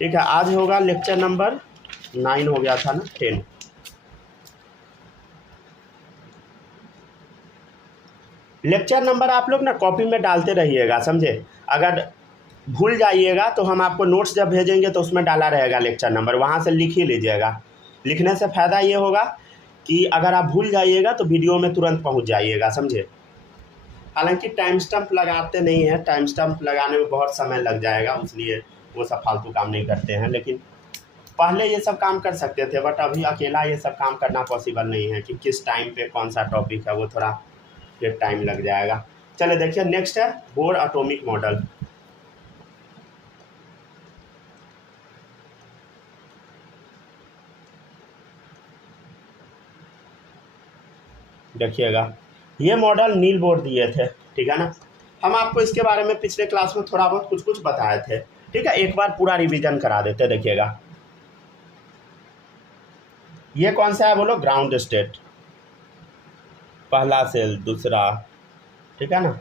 ठीक है, आज होगा लेक्चर नंबर 9 हो गया था ना, 10। लेक्चर नंबर आप लोग ना कॉपी में डालते रहिएगा, समझे। अगर भूल जाइएगा तो हम आपको नोट्स जब भेजेंगे तो उसमें डाला रहेगा लेक्चर नंबर, वहाँ से लिख ही लीजिएगा। लिखने से फ़ायदा ये होगा कि अगर आप भूल जाइएगा तो वीडियो में तुरंत पहुँच जाइएगा, समझे। हालांकि टाइम स्टम्प लगाते नहीं हैं, टाइम स्टम्प लगाने में बहुत समय लग जाएगा, इसलिए वो सब फालतू काम नहीं करते हैं। लेकिन पहले ये सब काम कर सकते थे, बट अभी अकेला ये सब काम करना पॉसिबल नहीं है कि किस टाइम पे कौन सा टॉपिक है, वो थोड़ा फिर टाइम लग जाएगा। चलिए देखिए, नेक्स्ट है बोर एटॉमिक मॉडल। देखिएगा, ये मॉडल नील बोर दिए थे, ठीक है ना। हम आपको इसके बारे में पिछले क्लास में थोड़ा बहुत कुछ कुछ बताए थे, ठीक है। एक बार पूरा रिवीजन करा देते। देखिएगा, ये कौन सा है बोलो, ग्राउंड स्टेट, पहला सेल, दूसरा, ठीक है ना,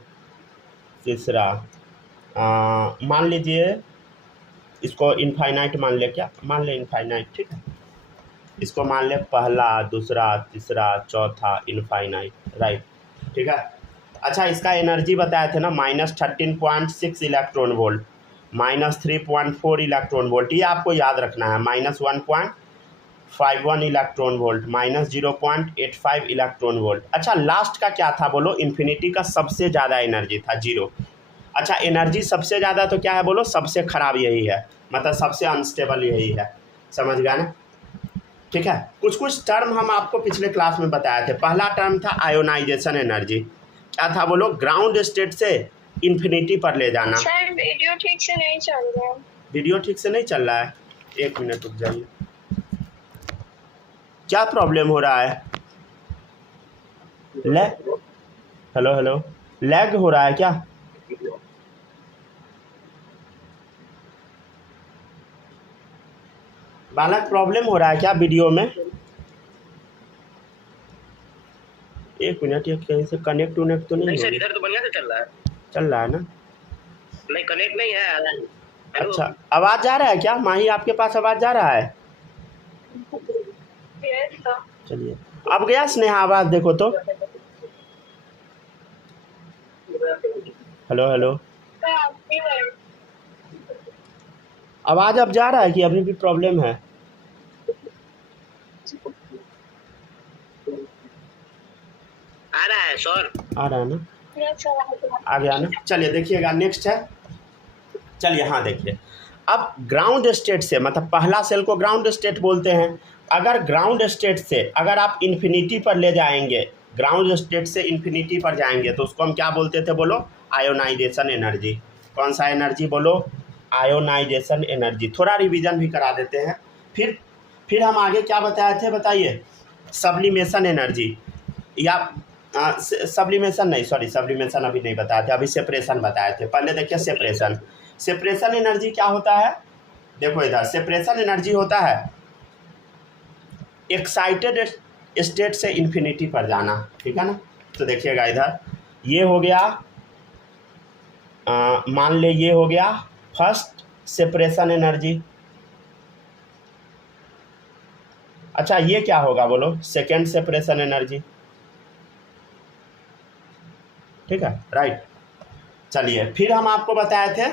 तीसरा, मान लीजिए इसको इनफाइनाइट मान ले, क्या मान ले, इनफाइनाइट, ठीक है। इसको मान ले पहला, दूसरा, तीसरा, चौथा, इनफाइनाइट, राइट, ठीक है। अच्छा, इसका एनर्जी बताए थे ना, -13.6 इलेक्ट्रॉन वोल्ट, -3.4 इलेक्ट्रॉन वोल्ट, ये आपको याद रखना है। -1.51 इलेक्ट्रॉन वोल्ट, -0.85 इलेक्ट्रॉन वोल्ट। अच्छा, लास्ट का क्या था बोलो, इन्फिनिटी का सबसे ज़्यादा एनर्जी था, 0। अच्छा, एनर्जी सबसे ज़्यादा तो क्या है बोलो, सबसे ख़राब यही है, मतलब सबसे अनस्टेबल यही है, समझ गया ना। ठीक है, कुछ कुछ टर्म हम आपको पिछले क्लास में बताए थे। पहला टर्म था आयोनाइजेशन एनर्जी, क्या था बोलो, ग्राउंड स्टेट से इन्फिनिटी पर ले जाना। सर वीडियो ठीक से नहीं चल रहा है। वीडियो ठीक से नहीं चल रहा है, एक मिनट रुक जाइए। क्या प्रॉब्लम हो रहा है, लैग, हेलो हेलो, लैग हो रहा है क्या? बालक, प्रॉब्लम हो रहा है क्या वीडियो में? एक मिनट, ये कहीं से कनेक्ट उनेक्ट तो नहीं सर, होगा? इधर तो बढ़िया से चल रहा है ना? नहीं, कनेक्ट नहीं है। अच्छा, आवाज़ जा रहा है क्या माही, आपके पास आवाज़ जा रहा है? चलिए, अब गया स्नेहा आवाज़, देखो तो। हेलो हेलो, आवाज़ अब जा रहा है कि अभी भी प्रॉब्लम है? आ रहा है सर, आ रहा है ना, आ गया ना। चलिए देखिएगा, नेक्स्ट है, चलिए हाँ देखिए, अब ग्राउंड स्टेट से, मतलब पहला सेल को ग्राउंड स्टेट बोलते हैं। अगर ग्राउंड स्टेट से अगर आप इन्फिनिटी पर ले जाएंगे, ग्राउंड स्टेट से इन्फिनिटी पर जाएंगे तो उसको हम क्या बोलते थे बोलो, आयोनाइजेशन एनर्जी। कौन सा एनर्जी बोलो, आयोनाइजेशन एनर्जी। थोड़ा रिवीजन भी करा देते हैं। फिर हम आगे क्या बताए थे, बताइए, सब्लिमेशन एनर्जी, या सब्लिमेशन नहीं, सॉरी, सब्लिमेशन अभी नहीं बताए थे, अभी सेपरेशन बताए थे। पहले देखिए सेपरेशन, सेपरेशन एनर्जी क्या होता है, देखो इधर, सेपरेशन एनर्जी होता है एक्साइटेड स्टेट से इन्फिनिटी पर जाना, ठीक है ना। तो देखिएगा इधर, ये हो गया, मान ले ये हो गया फर्स्ट सेपरेशन एनर्जी। अच्छा, ये क्या होगा बोलो, सेकेंड सेपरेशन एनर्जी, ठीक है, राइट। चलिए, फिर हम आपको बताए थे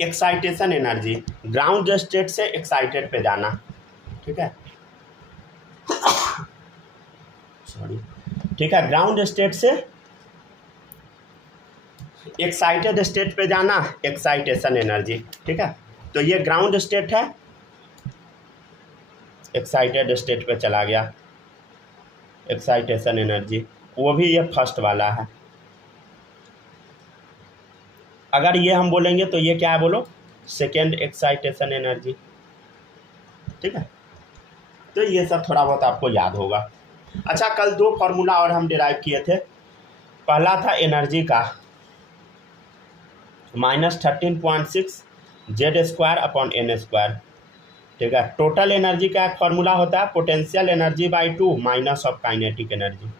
एक्साइटेशन एनर्जी, ग्राउंड स्टेट से एक्साइटेड पे जाना, ठीक है, सॉरी, ठीक है, ग्राउंड स्टेट से एक्साइटेड स्टेट पे जाना, एक्साइटेशन एनर्जी, ठीक है। तो ये ग्राउंड स्टेट है, एक्साइटेड स्टेट पे चला गया, एक्साइटेशन एनर्जी, वो भी ये फर्स्ट वाला है। अगर ये हम बोलेंगे तो ये क्या है बोलो, सेकेंड एक्साइटेशन एनर्जी, ठीक है। तो ये सब थोड़ा बहुत आपको याद होगा। अच्छा, कल 2 फार्मूला और हम डिराइव किए थे। पहला था एनर्जी का, -13.6 Z²/n², ठीक है। टोटल एनर्जी का एक फार्मूला होता है potential energy by 2 minus of kinetic energy.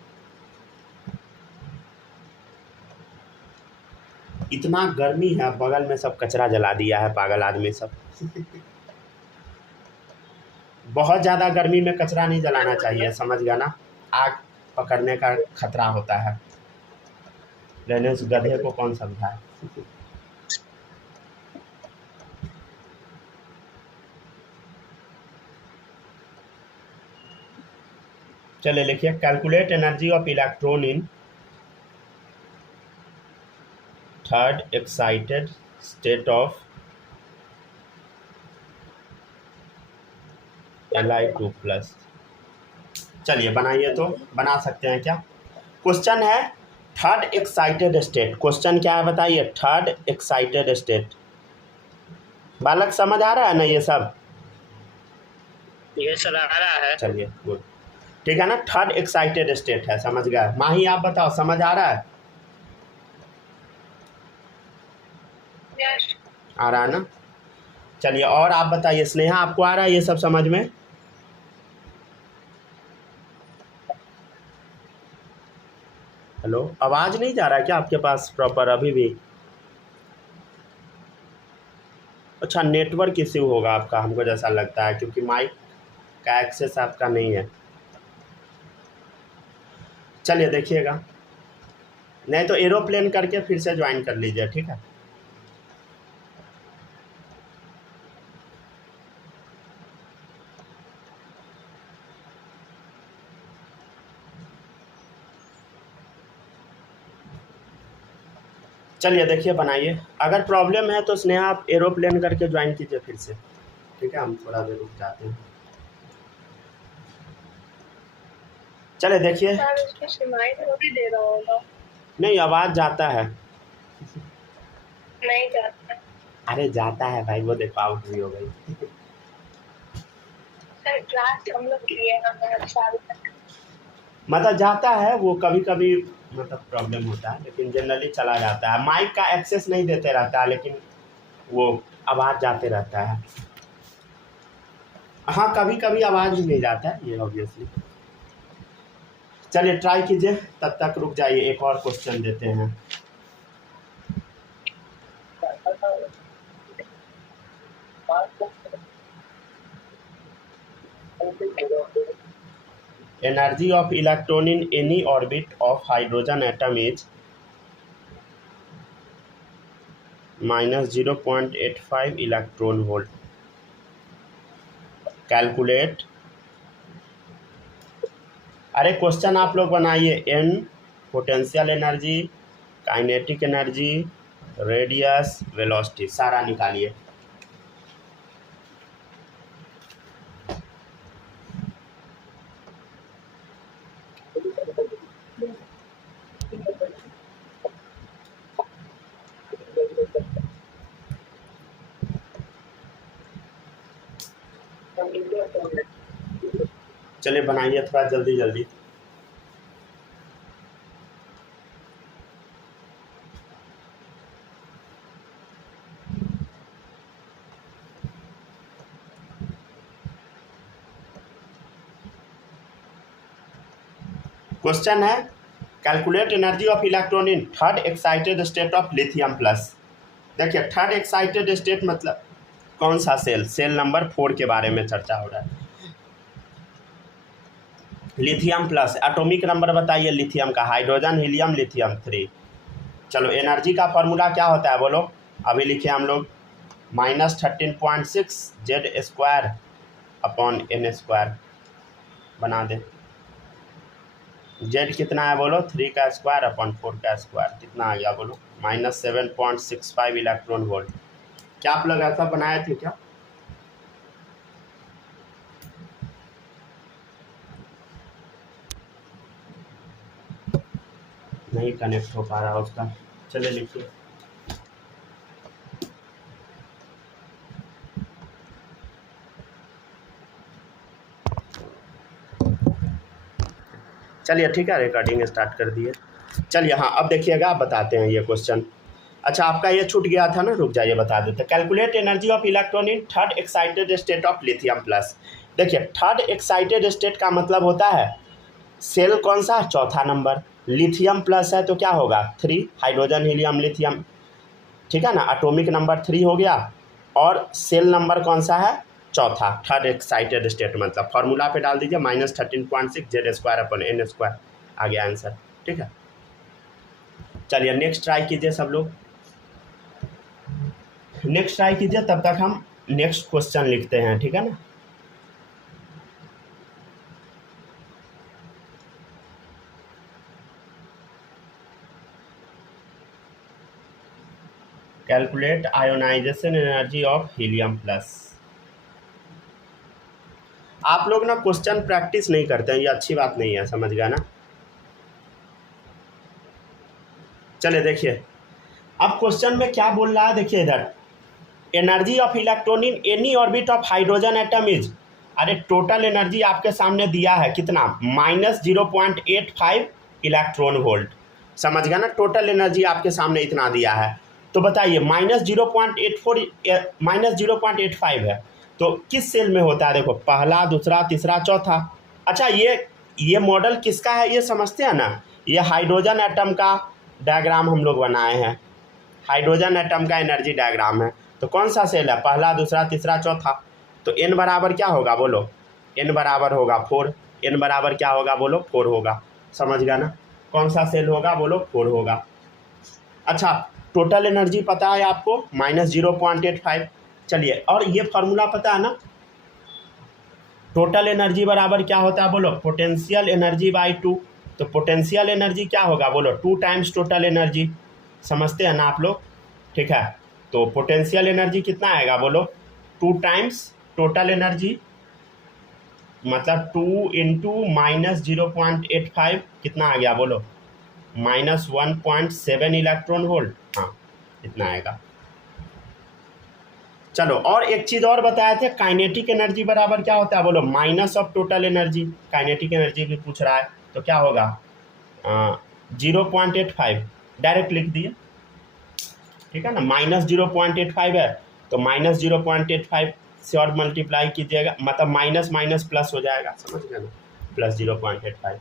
इतना गर्मी है, बगल में सब कचरा जला दिया है पागल आदमी सब। बहुत ज़्यादा गर्मी में कचरा नहीं जलाना चाहिए, समझ गया ना, आग पकड़ने का खतरा होता है। लेकिन उस गधे को कौन समझाए। चलिए लिखिए, calculate energy of electron in third excited state of Li2+। चलिए बनाइए, तो बना सकते हैं क्या। क्वेश्चन है थर्ड एक्साइटेड स्टेट। क्वेश्चन क्या है बताइए, थर्ड एक्साइटेड स्टेट। बालक समझ आ रहा है ना ये सब? ये सर आ रहा है। चलिए गुड, ठीक है ना। थर्ड एक्साइटेड स्टेट है, समझ गए। माही आप बताओ, समझ आ रहा है? यस। आ रहा है ना। चलिए और आप बताइए, स्नेहा आपको आ रहा है ये सब समझ में? हेलो, आवाज़ नहीं जा रहा है क्या आपके पास प्रॉपर अभी भी? अच्छा, नेटवर्क इश्यू होगा आपका, हमको जैसा लगता है, क्योंकि माइक का एक्सेस आपका नहीं है। चलिए देखिएगा, नहीं तो एरोप्लेन करके फिर से ज्वाइन कर लीजिए, ठीक है। चलिए देखिए बनाइए। अगर प्रॉब्लम है तो स्नेहा आप एरोप्लेन करके ज्वाइन कीजिए फिर से, ठीक है। हम थोड़ा देर रुक जाते हैं। चलिए देखिए। सर उसको सुनाई तो भी दे रहा होगा। नहीं, आवाज़ जाता है। नहीं जाता। अरे जाता है भाई, वो देखो आउट भी हो गई। सर क्लास हम लोग किए हैं बहुत साल तक। मतलब जाता है वो, कभी कभी मतलब प्रॉब्लम होता है, लेकिन जनरली चला जाता है। माइक का एक्सेस नहीं देते रहता है, लेकिन वो आवाज़ जाते रहता है। हाँ, कभी कभी आवाज़ भी नहीं जाता है, ये ऑब्वियसली। चलिए ट्राई कीजिए, तब तक रुक जाइए, एक और क्वेश्चन देते हैं। Energy of electron in any orbit of hydrogen atom is minus 0.85 electron volt. Calculate. अरे क्वेश्चन आप लोग बनाइए। And potential energy, kinetic energy, radius, velocity, सारा निकालिए। चलिए बनाइए थोड़ा जल्दी जल्दी। क्वेश्चन है calculate energy of electron in third excited state of lithium plus. देखिए थर्ड एक्साइटेड स्टेट मतलब कौन सा सेल, सेल नंबर 4 के बारे में चर्चा हो रहा है। लिथियम प्लस, एटॉमिक नंबर बताइए लिथियम का, हाइड्रोजन हीलियम लिथियम 3। चलो एनर्जी का फॉर्मूला क्या होता है बोलो, अभी लिखे हम लोग, -13.6 Z² अपॉन N² बना दें। Z कितना है बोलो, 3 का स्क्वायर अपॉन 4 का स्क्वायर, कितना आ गया बोलो, -7.65 इलेक्ट्रॉन वोल्ट। क्या आप लोग ऐसा बनाए थे क्या? नहीं कनेक्ट हो पा रहा उसका। चलिए लिखिए। चलिए ठीक है, रिकॉर्डिंग स्टार्ट कर दिए। चलिए हाँ, अब देखिएगा, आप बताते हैं ये क्वेश्चन। अच्छा आपका ये छूट गया था ना, रुक जाइए बता देते। Calculate energy of electron in third excited state of lithium plus. देखिए थर्ड एक्साइटेड स्टेट का मतलब होता है सेल कौन सा, चौथा नंबर। लिथियम प्लस है तो क्या होगा, 3, हाइड्रोजन हीलियम लिथियम। ठीक है ना, एटॉमिक नंबर 3 हो गया, और सेल नंबर कौन सा है, चौथा, थर्ड एक्साइटेड स्टेट। मतलब फॉर्मूला पे डाल दीजिए -13.6 Z²/n², आ गया आंसर। ठीक है, चलिए नेक्स्ट ट्राई कीजिए सब लोग, नेक्स्ट ट्राई कीजिए, तब तक हम नेक्स्ट क्वेश्चन लिखते हैं। ठीक है ना, calculate ionization energy of helium plus. आप लोग ना क्वेश्चन प्रैक्टिस नहीं करते हैं, ये अच्छी बात नहीं है, समझ गया ना। चलिए देखिए, अब क्वेश्चन में क्या बोल रहा है, देखिए इधर, energy of electron in any orbit of hydrogen atom is, अरे टोटल एनर्जी आपके सामने दिया है कितना, -0.85 इलेक्ट्रॉन वोल्ट। समझ गया ना, टोटल एनर्जी आपके सामने इतना दिया है। तो बताइए -0.85 है, तो किस सेल में होता है, देखो पहला, दूसरा, तीसरा, चौथा। अच्छा, ये मॉडल किसका है ये समझते हैं ना, ये हाइड्रोजन एटम का डायग्राम हम लोग बनाए हैं, हाइड्रोजन एटम का एनर्जी डायग्राम है। तो कौन सा सेल है, पहला, दूसरा, तीसरा, चौथा। तो n बराबर क्या होगा बोलो, n बराबर होगा 4, n बराबर क्या होगा बोलो 4 होगा। समझ गया ना, कौन सा सेल होगा बोलो 4 होगा। अच्छा, टोटल एनर्जी पता है आपको -0.85। चलिए, और ये फार्मूला पता है ना, टोटल एनर्जी बराबर क्या होता है बोलो, पोटेंशियल एनर्जी बाई 2। तो पोटेंशियल एनर्जी क्या होगा बोलो, 2 टाइम्स टोटल एनर्जी। समझते हैं ना आप लोग, ठीक है। तो पोटेंशियल एनर्जी कितना आएगा बोलो, 2 टाइम्स टोटल एनर्जी, मतलब 2 इंटू -0.85 कितना आ गया बोलो, -1.7 इलेक्ट्रॉन वोल्ट। हाँ, इतना आएगा। चलो, और एक चीज़ और बताए थे, काइनेटिक एनर्जी बराबर क्या होता है बोलो, minus of total energy. Kinetic energy भी पूछ रहा है, तो क्या होगा 0.85, डायरेक्ट लिख दिए। ठीक है ना, -0.85 है, तो -0.85 से और मल्टीप्लाई कीजिएगा, मतलब माइनस माइनस प्लस हो जाएगा, समझ गए ना, +0.85।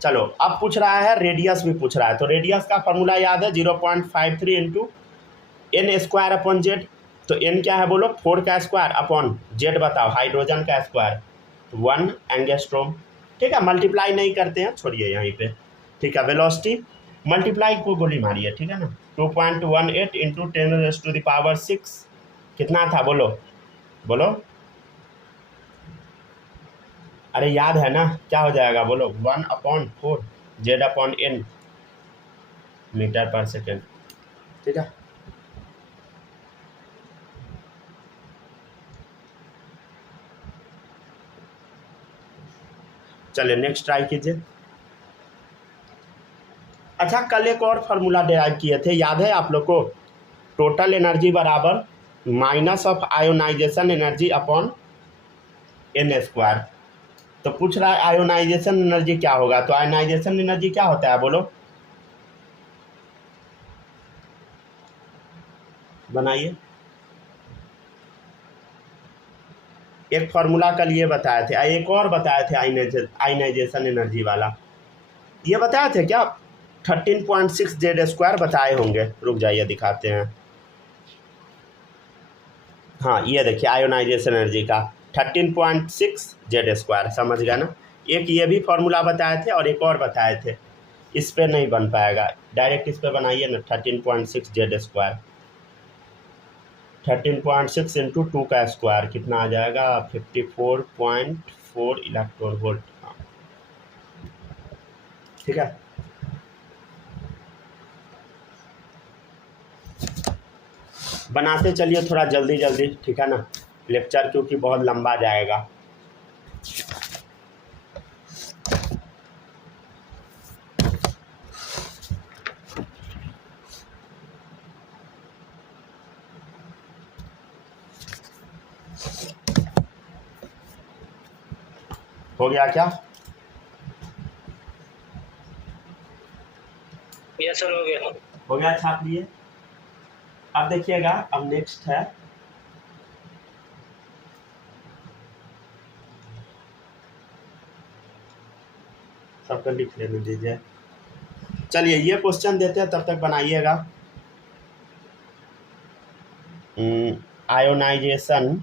चलो, अब पूछ रहा है रेडियस भी पूछ रहा है, तो रेडियस का फॉर्मूला याद है 0.53 इंटू n²/z। तो n क्या है बोलो, 4 का स्क्वायर अपॉन z बताओ, हाइड्रोजन का स्क्वायर, 1 एंगस्ट्रॉम। ठीक है, मल्टीप्लाई नहीं करते हैं, छोड़िए यहीं पे। ठीक है, वेलोसिटी मल्टीप्लाई को गोली मारिए, ठीक है ना, 2.18 इंटू 10⁻⁶ कितना था बोलो, बोलो, अरे याद है ना, क्या हो जाएगा बोलो, 1/4 z/n मीटर/सेकेंड। ठीक है, चलिए नेक्स्ट ट्राई कीजिए। अच्छा, कल एक और फार्मूला डिराइव किए थे, याद है आप लोग को, टोटल एनर्जी बराबर minus of ionization energy upon n²। तो पूछ रहा है आयोनाइजेशन एनर्जी क्या होगा, तो आयोनाइजेशन एनर्जी क्या होता है बोलो, बनाइए। एक फार्मूला कल ये बताए थे, एक और बताए थे आयोनाइजेशन एनर्जी वाला, ये बताए थे क्या, 13.6 Z² बताए होंगे, रुक जाइए दिखाते हैं। हाँ, ये देखिए आयोनाइजेशन एनर्जी का 13.6 Z², समझ गया ना। एक ये भी फार्मूला बताए थे और एक और बताए थे, इस पे नहीं बन पाएगा, डायरेक्ट इस पे बनाइए ना, 13.6 Z², 13.6 इंटू 2 का स्क्वायर कितना आ जाएगा, 54.4 इलेक्ट्रॉन वोल्ट। हाँ, ठीक है, बनाते चलिए थोड़ा जल्दी जल्दी, ठीक है ना, लेक्चर क्योंकि बहुत लंबा जाएगा। हो गया क्या, यस सर, हो गया। हो गया, छाप लिए। अब देखिएगा, अब नेक्स्ट है, सबका लिख लेने दीजिए। चलिए ये क्वेश्चन देते हैं, तब तक बनाइएगा। Ionization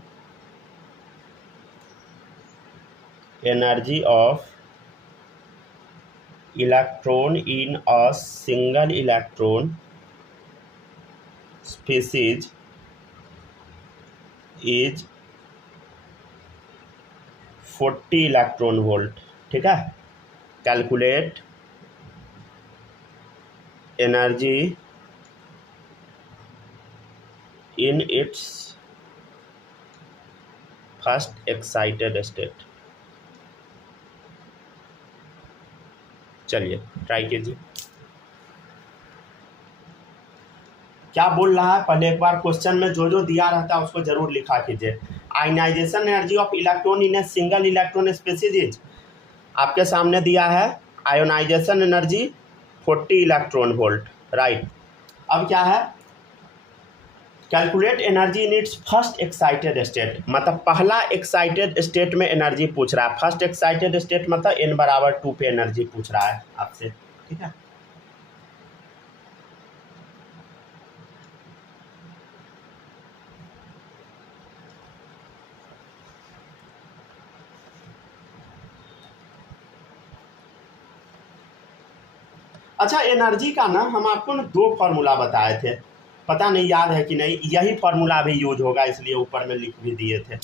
energy of electron in a single electron species is 40 electron volt. ठीक है, calculate energy in its first excited state. चलिए ट्राई कीजिए। क्या बोल रहा है पहले एक बार क्वेश्चन में जो दिया रहता है उसको जरूर लिखा कीजिए। Ionization energy of electron in a single electron species is, आपके सामने दिया है ionization energy 40 electron volt, right. अब क्या है, calculate energy in its first excited state, मतलब पहला एक्साइटेड स्टेट में एनर्जी पूछ रहा है। फर्स्ट एक्साइटेड स्टेट मतलब n बराबर 2 पे एनर्जी पूछ रहा है आपसे। ठीक है, अच्छा एनर्जी का ना हम आपको ना 2 फार्मूला बताए थे, पता नहीं याद है कि नहीं। यही फार्मूला भी यूज होगा, इसलिए ऊपर में लिख भी दिए थे,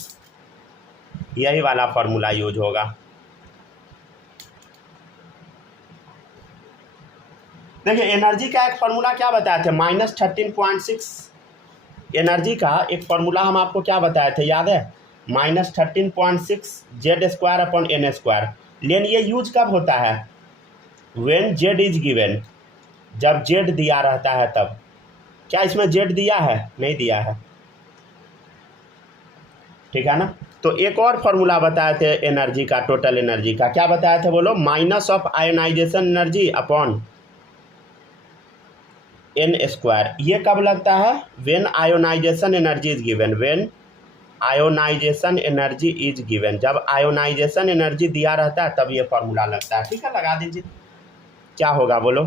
यही वाला फार्मूला यूज होगा। देखिए एनर्जी का एक फार्मूला क्या बताए थे, -13.6। एनर्जी का एक फार्मूला हम आपको क्या बताए थे, याद है, -13.6 Z²/n²। लेकिन ये यूज कब होता है, व्हेन Z इज गिवन, जब Z दिया रहता है तब। क्या इसमें Z दिया है, नहीं दिया है, ठीक है ना। तो एक और फार्मूला बताए थे एनर्जी का, टोटल एनर्जी का, क्या बताए थे बोलो, minus of ionization energy upon n²। ये कब लगता है, when ionization energy is given, when ionization energy is given, जब आयोनाइजेशन एनर्जी दिया रहता है तब ये फार्मूला लगता है। ठीक है, लगा दीजिए। क्या होगा बोलो,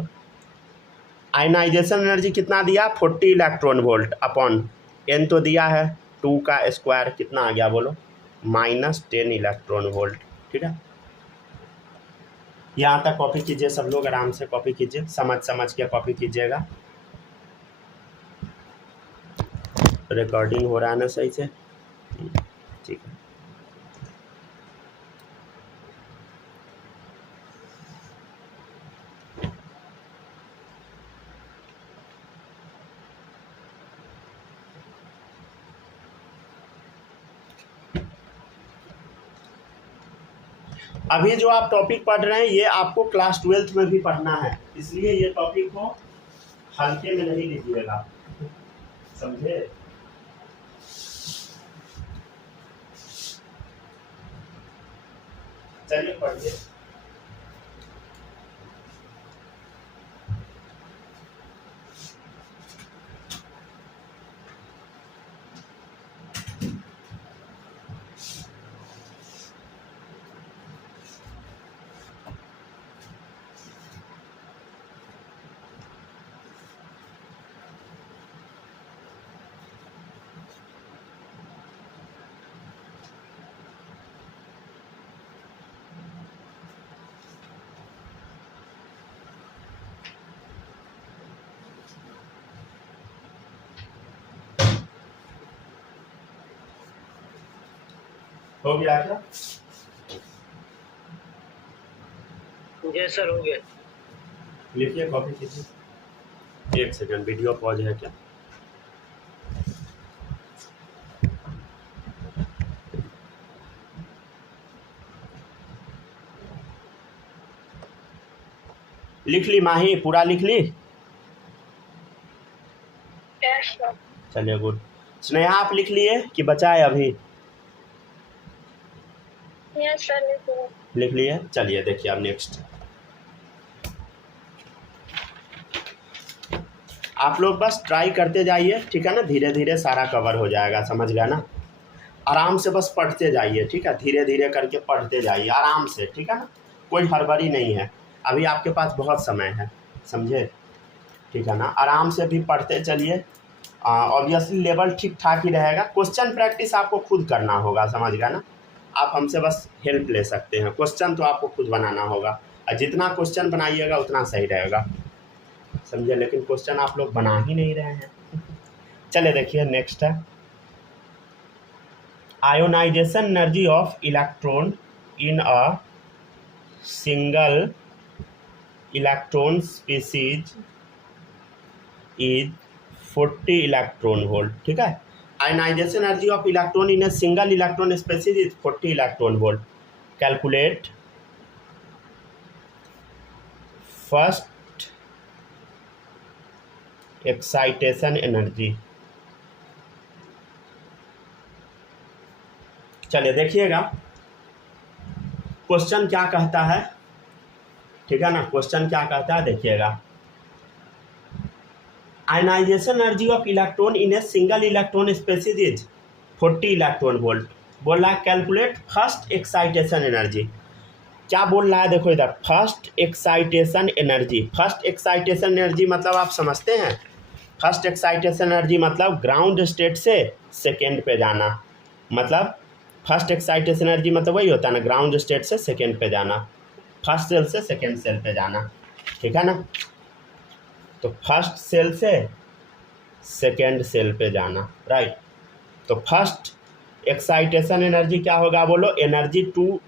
आयोनाइजेशन एनर्जी कितना दिया, 40 इलेक्ट्रॉन वोल्ट अपॉन n तो दिया है 2 का स्क्वायर, कितना आ गया बोलो, -10 इलेक्ट्रॉन वोल्ट। ठीक है, यहाँ तक कॉपी कीजिए सब लोग, आराम से कॉपी कीजिए, समझ समझ के कॉपी कीजिएगा। रिकॉर्डिंग हो रहा है ना सही से, ठीक है। अभी जो आप टॉपिक पढ़ रहे हैं ये आपको क्लास 12th में भी पढ़ना है, इसलिए ये टॉपिक को हल्के में नहीं लीजिएगा, समझे। चलिए पढ़िए। हो गया क्या, जी सर हो गया। लिखिए, कॉपी कीजिए। 1 सेकंड, वीडियो पॉज है क्या। लिख ली माही, पूरा लिख ली। Yes sir. चलिए गुड। स्नेहा आप लिख लिए कि बचा है अभी, यस सर लिख लिए। चलिए देखिए अब नेक्स्ट, आप लोग बस ट्राई करते जाइए, ठीक है ना, धीरे धीरे सारा कवर हो जाएगा, समझ गया ना। आराम से बस पढ़ते जाइए, ठीक है, धीरे धीरे करके पढ़ते जाइए आराम से, ठीक है ना, कोई हड़बड़ी नहीं है, अभी आपके पास बहुत समय है, समझे, ठीक है ना। आराम से भी पढ़ते चलिए, ऑब्वियसली लेवल ठीक ठाक ही रहेगा। क्वेश्चन प्रैक्टिस आपको खुद करना होगा, समझ गया ना। आप हमसे बस हेल्प ले सकते हैं, क्वेश्चन तो आपको खुद बनाना होगा, और जितना क्वेश्चन बनाइएगा उतना सही रहेगा, समझे। लेकिन क्वेश्चन आप लोग बना ही नहीं रहे हैं। चलिए देखिए नेक्स्ट है, ionization energy of electron in a single electron species is 40 electron volt. ठीक है, ionization energy of electron in a single electron species is 40 electron volt. Calculate first excitation energy. चलिए देखिएगा क्वेश्चन क्या कहता है, ठीक है ना। क्वेश्चन क्या कहता है देखिएगा, ionization energy of electron in a single electron species is 40 electron volt. बोल रहा है कैलकुलेट फर्स्ट एक्साइटेशन एनर्जी। क्या बोल रहा है देखो इधर, first excitation energy. First excitation energy मतलब आप समझते हैं, फर्स्ट एक्साइटेशन एनर्जी मतलब ग्राउंड स्टेट से सेकेंड पे जाना। मतलब फर्स्ट एक्साइटेशन एनर्जी मतलब वही होता है ना, ग्राउंड स्टेट से सेकेंड पे जाना, फर्स्ट सेल से सेकेंड सेल पे जाना, ठीक है ना। तो फर्स्ट सेल से सेकेंड सेल पे जाना, राइट। तो फर्स्ट एक्साइटेशन एनर्जी क्या होगा बोलो, एनर्जी 2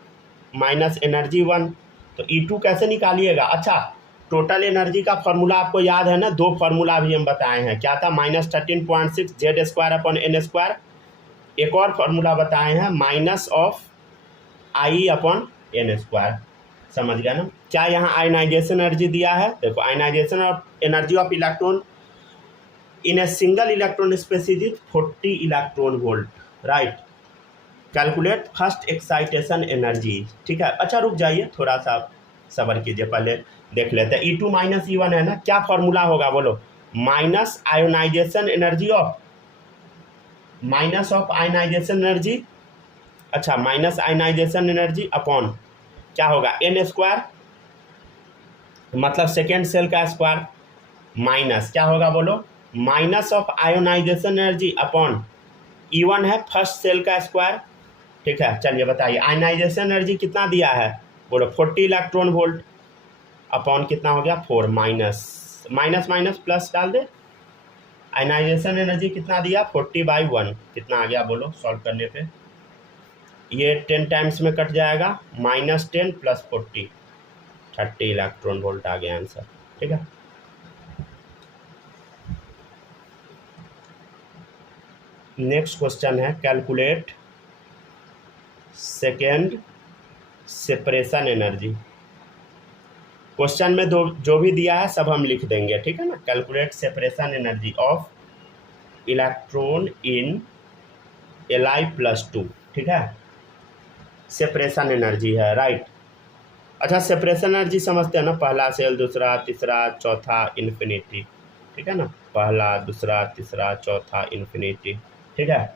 माइनस एनर्जी 1। तो E2 कैसे निकालिएगा। अच्छा, टोटल एनर्जी का फॉर्मूला आपको याद है ना, दो फार्मूला भी हम बताए हैं, क्या था, -13.6 Z² एक और फार्मूला बताए हैं -I/N²। समझ गया ना। क्या यहाँ आयनाइजेशन एनर्जी दिया है, देखो ionization energy of electron in a single electron species is 40 electron volt, right. Calculate first excitation energy, ठीक है। अच्छा रुक जाइए, थोड़ा सा सब्र कीजिए, पहले देख लेते हैं। E2 माइनस E1 है ना, क्या फॉर्मूला होगा बोलो, minus ionization energy of, minus of ionization energy, अच्छा माइनस आयनाइजेशन एनर्जी अपॉन क्या होगा N², मतलब सेकेंड सेल का स्क्वायर, माइनस क्या होगा बोलो, minus of ionization energy upon E1 है फर्स्ट सेल का स्क्वायर, ठीक है। चलिए बताइए आयनाइजेशन एनर्जी कितना दिया है बोलो, 40 इलेक्ट्रॉन वोल्ट अपॉन कितना हो गया 4, माइनस माइनस माइनस प्लस डाल दे। आयनाइजेशन एनर्जी कितना दिया 40/1, कितना आ गया बोलो सॉल्व करने पे, ये 10 टाइम्स में कट जाएगा, -10 + 40 30 इलेक्ट्रॉन वोल्ट आ गया आंसर, ठीक है। नेक्स्ट क्वेश्चन है calculate second separation energy. Question में जो भी दिया है सब हम लिख देंगे, ठीक है ना। Calculate separation energy of electron in Li+2, ठीक है। सेपरेशन एनर्जी है, राइट। अच्छा सेपरेशन एनर्जी समझते हैं ना, पहला सेल, दूसरा, तीसरा, चौथा, इन्फिनिटी, ठीक है ना। पहला, दूसरा, तीसरा, चौथा, इन्फिनिटी, ठीक है।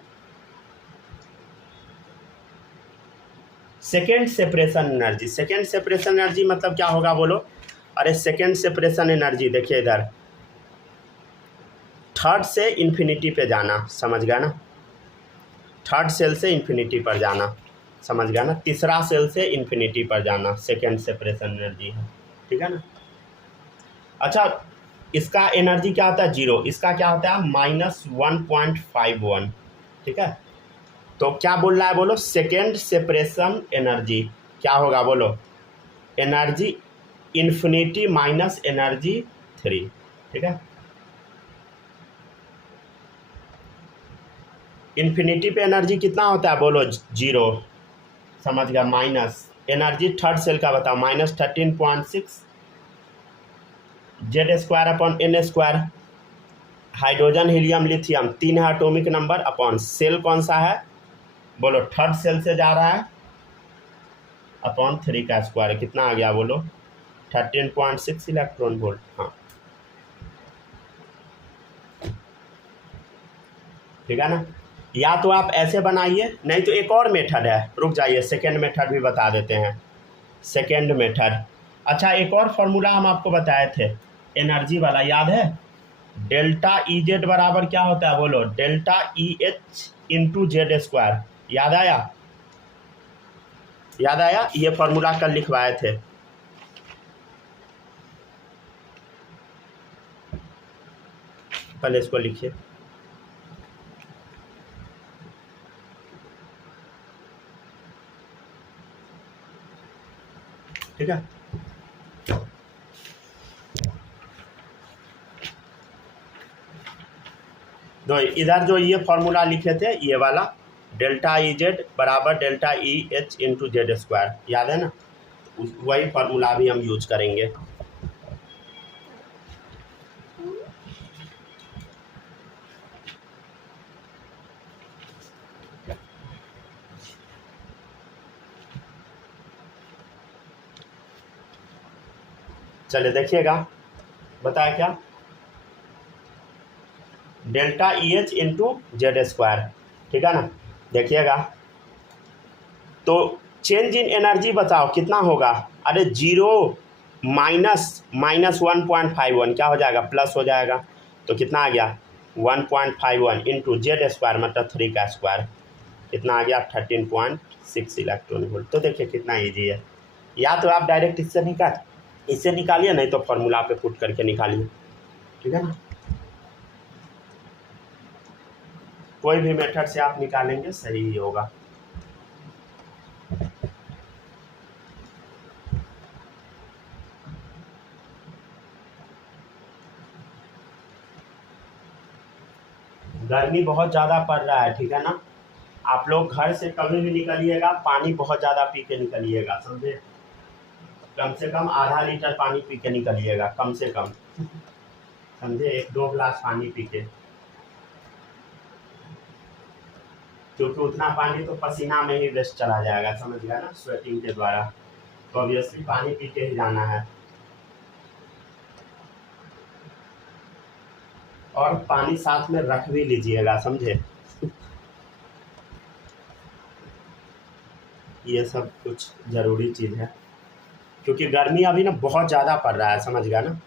Second separation energy, second separation energy मतलब क्या होगा बोलो, अरे सेकेंड सेपरेशन एनर्जी देखिए इधर, थर्ड से इन्फिनिटी पे जाना, समझ गया ना, थर्ड सेल से इन्फिनिटी पर जाना, समझ गया ना। तीसरा सेल से इन्फिनिटी पर जाना, सेकेंड सेपरेशन एनर्जी है, ठीक है ना। अच्छा इसका एनर्जी क्या होता है 0, इसका क्या होता है -1.51, ठीक है। तो क्या बोल रहा है बोलो, सेकेंड सेपरेशन एनर्जी क्या होगा बोलो, एनर्जी इन्फिनिटी माइनस एनर्जी 3, ठीक है। इन्फिनिटी पे एनर्जी कितना होता है बोलो 0, समझ गया, माइनस एनर्जी थर्ड सेल का बताओ -13.6 Z²/N², हाइड्रोजन हीलियम लिथियम 3 है एटॉमिक नंबर, अपॉन सेल कौन सा है बोलो, थर्ड सेल से जा रहा है, अपॉन 3 का स्क्वायर, कितना आ गया बोलो 13.6 इलेक्ट्रॉन वोल्ट, हाँ ठीक है ना। या तो आप ऐसे बनाइए, नहीं तो एक और मेथड है, रुक जाइए सेकेंड मेथड भी बता देते हैं। सेकेंड मेथड, अच्छा एक और फार्मूला हम आपको बताए थे एनर्जी वाला, याद है, डेल्टा ई जेड बराबर क्या होता है बोलो, delta E H into Z square. याद आया, याद आया, ये फॉर्मूला कल लिखवाए थे। पहले इसको लिखिए, ठीक है। तो इधर जो ये फॉर्मूला लिखे थे ये वाला, डेल्टा ई जेड बराबर delta E H into Z square, याद है ना, वही फॉर्मूला भी हम यूज करेंगे। चलिए देखिएगा, बताया क्या, delta E H into Z square, ठीक है ना। देखिएगा तो चेंज इन एनर्जी बताओ कितना होगा, अरे 0 माइनस 1.51 क्या हो जाएगा, प्लस हो जाएगा, तो कितना आ गया 1.51 इंटू जेड स्क्वायर मतलब 3 का स्क्वायर, कितना आ गया 13.6 इलेक्ट्रॉन वोल्ट। तो देखिए कितना ईजी है, या तो आप डायरेक्ट इससे निकालिए, नहीं तो फॉर्मूला पे पुट करके निकालिए, ठीक है ना। कोई भी मेथड से आप निकालेंगे सही ही होगा। गर्मी बहुत ज़्यादा पड़ रहा है, ठीक है ना। आप लोग घर से कभी भी निकलिएगा पानी बहुत ज़्यादा पी के निकलिएगा, समझे, कम से कम आधा लीटर पानी पी के निकलिएगा, कम से कम, समझे, 1-2 गिलास पानी पी के, क्योंकि उतना पानी तो पसीना में ही वेस्ट चला जाएगा, समझ गया ना, स्वेटिंग के द्वारा, तो ऑब्वियसली पानी पी के ही जाना है। और पानी साथ में रख भी लीजिएगा, समझे, ये सब कुछ ज़रूरी चीज़ है, क्योंकि गर्मी अभी ना बहुत ज़्यादा पड़ रहा है, समझ गया ना।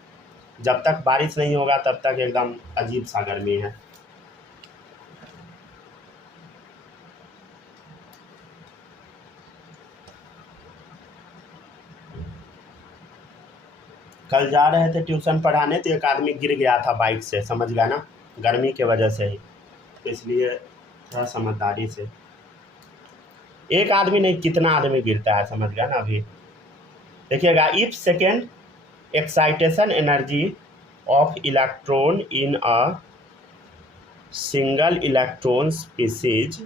जब तक बारिश नहीं होगा तब तक एकदम अजीब सा गर्मी है। कल जा रहे थे ट्यूशन पढ़ाने तो एक आदमी गिर गया था बाइक से, समझ गया ना, गर्मी के वजह से ही, इसलिए थोड़ा समझदारी से, एक आदमी नहीं कितना आदमी गिरता है, समझ गया ना। अभी देखिएगा, if second excitation energy of electron in a single electron species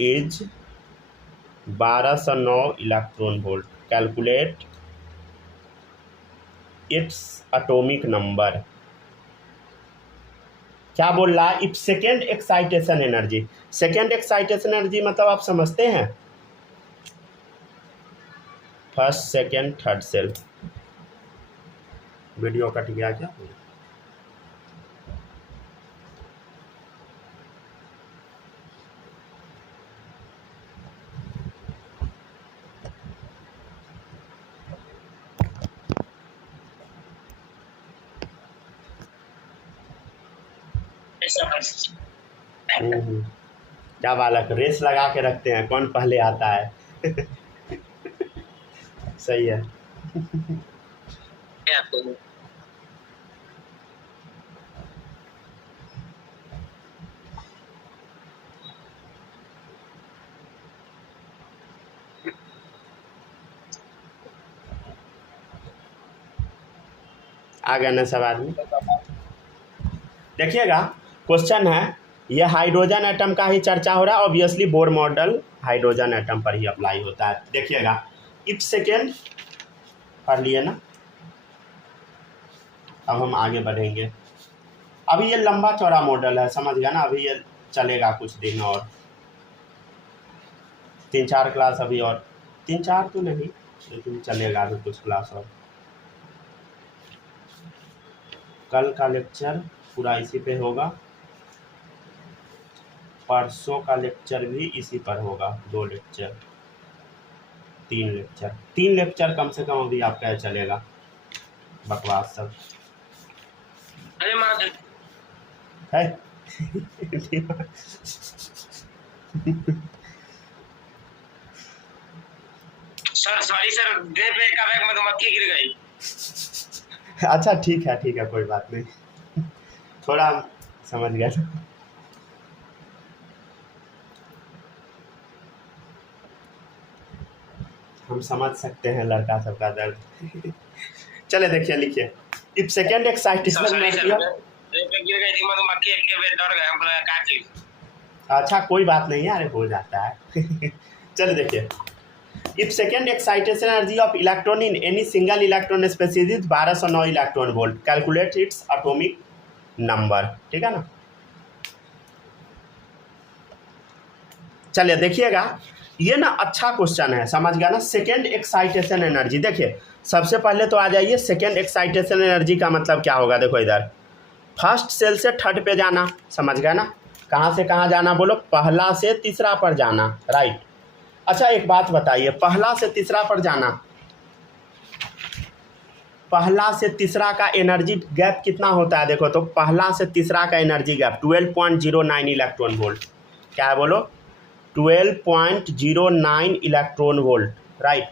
is 1209 electron volt, calculate its atomic number. क्या बोल रहा है, if second excitation energy, second excitation energy मतलब आप समझते हैं, first second third shell. Video cut गया क्या, क्या बालक, रेस लगा के रखते हैं कौन पहले आता है। सही है। आ गया ना सब आदमी। देखिएगा क्वेश्चन है, ये हाइड्रोजन एटम का ही चर्चा हो रहा है, obviously Bohr model hydrogen atom पर ही अप्लाई होता है। देखिएगा इफ सेकेंड पढ़ लिए ना, अब हम आगे बढ़ेंगे। अभी ये लंबा चौड़ा मॉडल है, समझ गया ना, अभी ये चलेगा कुछ दिन और 3-4 क्लास अभी, और 3-4 तो नहीं लेकिन चलेगा अभी कुछ क्लास और। कल का लेक्चर पूरा इसी पे होगा, परसों का लेक्चर भी इसी पर होगा, 2 लेक्चर 3 लेक्चर 3 लेक्चर कम से कम अभी आपका चलेगा, बकवास सब। अरे मार है सर, सॉरी सर, दे पे का बैग मधुमक्खी गिर गई। अच्छा ठीक है कोई बात नहीं, थोड़ा समझ गया ना। हम समझ सकते हैं लड़का सबका दर्द। चले देखिए, लिखिए, if second sir excitation sorry energy sir, off, दे पे गिर गई थी मधुमक्खी, एक के डर गए, हम बोला काट ली। अच्छा कोई बात नहीं है, अरे हो जाता है। चलो देखिए, if second excitation energy of electron in any single electron species 1209 electron volt, calculate its atomic number. ठीक है ना। चलिए देखिएगा, ये ना अच्छा क्वेश्चन है, समझ गया ना। सेकेंड एक्साइटेशन एनर्जी, देखिए सबसे पहले तो आ जाइए, सेकेंड एक्साइटेशन एनर्जी का मतलब क्या होगा। देखो इधर, फर्स्ट सेल से थर्ड पे जाना, समझ गया ना। कहाँ से कहाँ जाना बोलो, पहला से तीसरा पर जाना, राइट। अच्छा एक बात बताइए, पहला से तीसरा पर जाना, पहला से तीसरा का एनर्जी गैप कितना होता है। देखो तो पहला से तीसरा का एनर्जी गैप 12.09 इलेक्ट्रॉन वोल्ट। क्या है बोलो, 12.09 इलेक्ट्रॉन वोल्ट, राइट।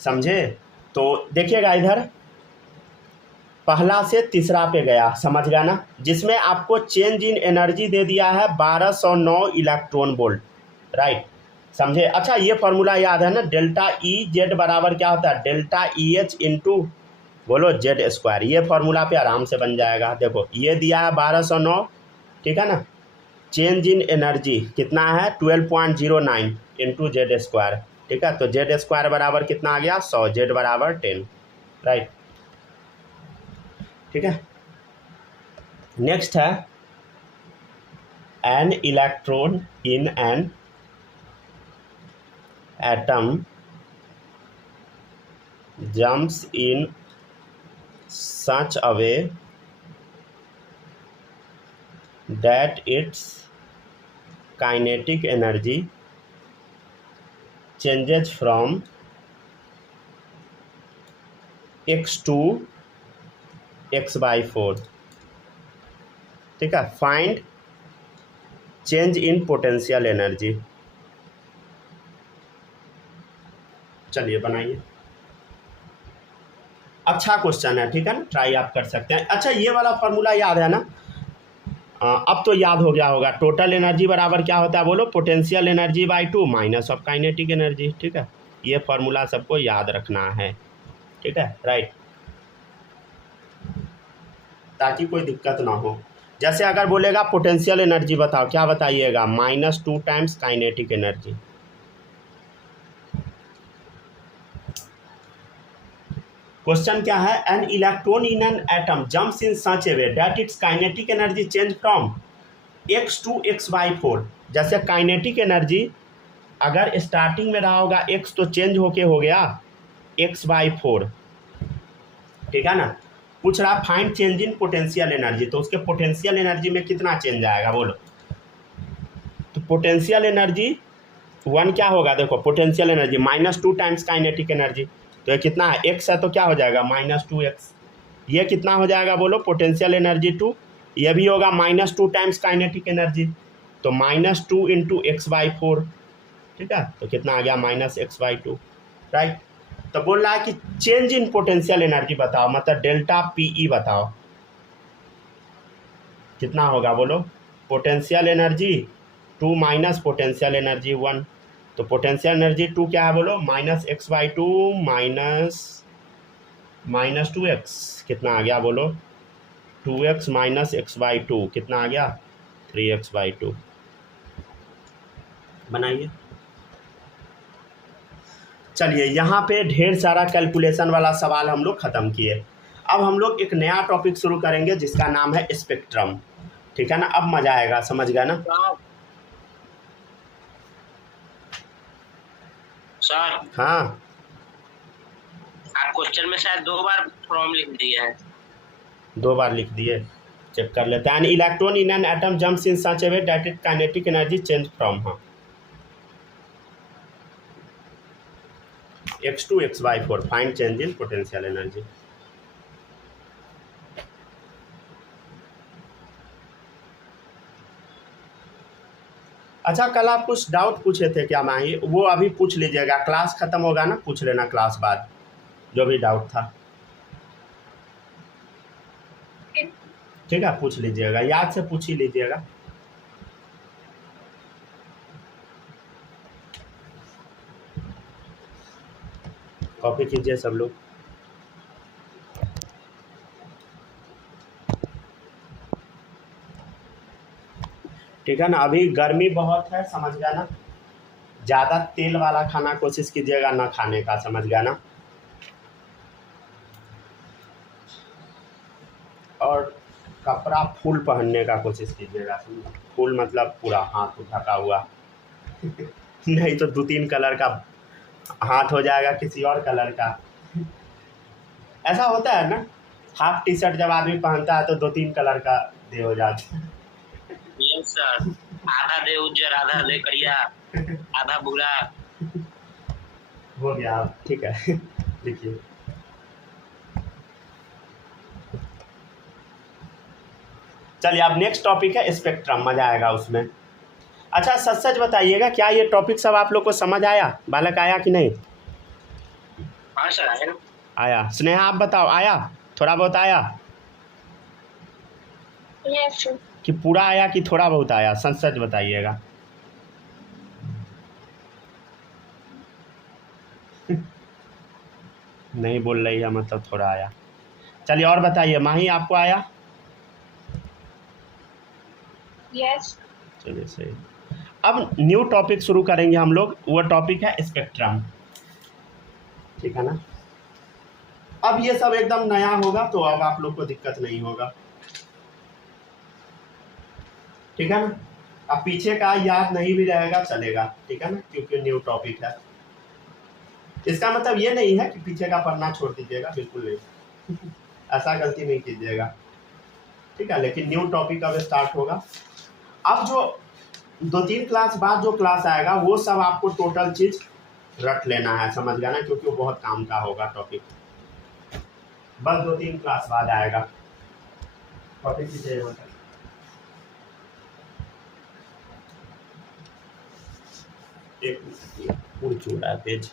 समझे। तो देखिएगा इधर, पहला से तीसरा पे गया, समझ गया ना, जिसमें आपको चेंज इन एनर्जी दे दिया है 1209 इलेक्ट्रॉन वोल्ट, राइट। समझे। अच्छा ये फॉर्मूला याद है ना, डेल्टा ई जेड बराबर क्या होता है, डेल्टा ई एच इंटू बोलो जेड स्क्वायर। ये फॉर्मूला पे आराम से बन जाएगा। देखो ये दिया है 1209, ठीक है ना। चेंज इन एनर्जी कितना है 12.09 इंटू जेड स्क्वायर, ठीक है। तो जेड स्क्वायर बराबर कितना आ गया 100, जेड बराबर 10, राइट। ठीक है। नेक्स्ट है, an electron in an atom jumps in such a way that its kinetic energy changes from x to x/4। ठीक है। Find change in potential energy. चलिए बनाइए, अच्छा क्वेश्चन है, ठीक है ना, ट्राई आप कर सकते हैं। अच्छा ये वाला फॉर्मूला याद है ना, अब तो याद हो गया होगा। टोटल एनर्जी बराबर क्या होता है बोलो, potential energy by 2 minus of kinetic energy. ठीक है, ये फॉर्मूला सबको याद रखना है, ठीक है, राइट, ताकि कोई दिक्कत ना हो। जैसे अगर बोलेगा पोटेंशियल एनर्जी बताओ, क्या बताइएगा, -2 टाइम्स काइनेटिक एनर्जी। क्वेश्चन क्या है, an electron in an atom jumps in such a way that its kinetic energy change from x to x/4। जैसे काइनेटिक एनर्जी अगर स्टार्टिंग में रहा होगा x, तो चेंज होके हो गया x/4, ठीक है ना। पूछ रहा find change in potential energy, तो उसके पोटेंशियल एनर्जी में कितना चेंज आएगा बोलो। तो पोटेंशियल एनर्जी 1 क्या होगा, देखो potential energy -2 times kinetic energy, तो ये कितना है, x है तो क्या हो जाएगा -2x। ये कितना हो जाएगा बोलो, पोटेंशियल एनर्जी 2, ये भी होगा -2 टाइम्स काइनेटिक एनर्जी, तो -2 इंटू x/4, ठीक है। तो कितना आ गया -x/2, राइट। तो बोल रहा है कि चेंज इन पोटेंशियल एनर्जी बताओ, मतलब डेल्टा PE बताओ, कितना होगा बोलो। Potential energy 2 minus potential energy 1, तो पोटेंशियल एनर्जी 2 क्या है बोलो, -x/2 माइनस 2x, कितना आ गया बोलो, 2x माइनस x/2, कितना आ गया 3x/2। बनाइए। चलिए यहाँ पे ढेर सारा कैलकुलेशन वाला सवाल हम लोग ख़त्म किए। अब हम लोग एक नया टॉपिक शुरू करेंगे जिसका नाम है स्पेक्ट्रम, ठीक है ना। अब मज़ा आएगा, समझ गया ना। सर हाँ, आप क्वेश्चन में शायद 2 बार फ्रॉम लिख दिए हैं। 2 बार लिख दिए, चेक कर लेते हैं। An electron in an atom jumps in such a way that it kinetic energy change from, हाँ, x to x/4 find change in potential energy. अच्छा, कल आप कुछ डाउट पूछे थे क्या माही? वो अभी पूछ लीजिएगा, क्लास ख़त्म होगा ना, पूछ लेना क्लास बाद जो भी डाउट था। ठीक है, पूछ लीजिएगा, याद से पूछ ही लीजिएगा। कॉपी कीजिए सब लोग। ठीक है ना, अभी गर्मी बहुत है, समझ गया ना। ज़्यादा तेल वाला खाना कोशिश कीजिएगा ना खाने का, समझ गया ना। और कपड़ा फुल पहनने का कोशिश कीजिएगा, फुल मतलब पूरा हाथ ढका हुआ नहीं तो 2-3 कलर का हाथ हो जाएगा, किसी और कलर का। ऐसा होता है ना, हाफ टी शर्ट जब आदमी पहनता है तो 2-3 कलर का दे हो जाता है। यस सर, आधा दे उज्जर, आधा दे करिया, आधा भूरा। हो गया, ठीक है लिखिए। चलिए, अब नेक्स्ट टॉपिक है स्पेक्ट्रम, मजा आएगा उसमें। अच्छा, सच सच बताइएगा, क्या ये टॉपिक सब आप लोग को समझ आया? बालक आया कि नहीं? हाँ सर, आया। आया। स्नेहा आप बताओ, आया? थोड़ा बहुत आया यस सर। कि पूरा आया कि थोड़ा बहुत आया? सच सच बताइएगा। नहीं बोल रही है मतलब थोड़ा आया। चलिए और बताइए, माही आपको आया? यस। चलिए सही। अब न्यू टॉपिक शुरू करेंगे हम लोग, वो टॉपिक है स्पेक्ट्रम। ठीक है ना। अब ये सब एकदम नया होगा तो अब आप लोग को दिक्कत नहीं होगा, ठीक है ना। अब पीछे का याद नहीं भी रहेगा चलेगा, ठीक है ना, क्योंकि न्यू टॉपिक है। इसका मतलब ये नहीं है कि पीछे का पढ़ना छोड़ दीजिएगा, बिल्कुल नहीं ऐसा गलती नहीं कीजिएगा, ठीक है। लेकिन न्यू टॉपिक अब स्टार्ट होगा। अब जो 2-3 क्लास बाद जो क्लास आएगा वो सब आपको टोटल चीज रख लेना है, समझ गया ना, क्योंकि वो बहुत काम का होगा टॉपिक। बस 2-3 क्लास बाद आएगा। टॉपिक कीजिए मतलब एक उड़ चुका है पेज।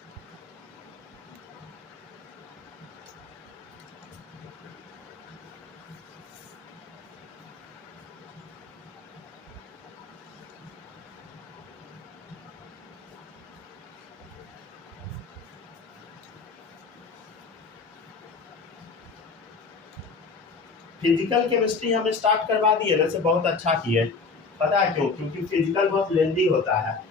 फिजिकल केमिस्ट्री हम स्टार्ट करवा दिए, वैसे बहुत अच्छा किए। पता है क्यों? क्योंकि फिजिकल बहुत लेंदी होता है,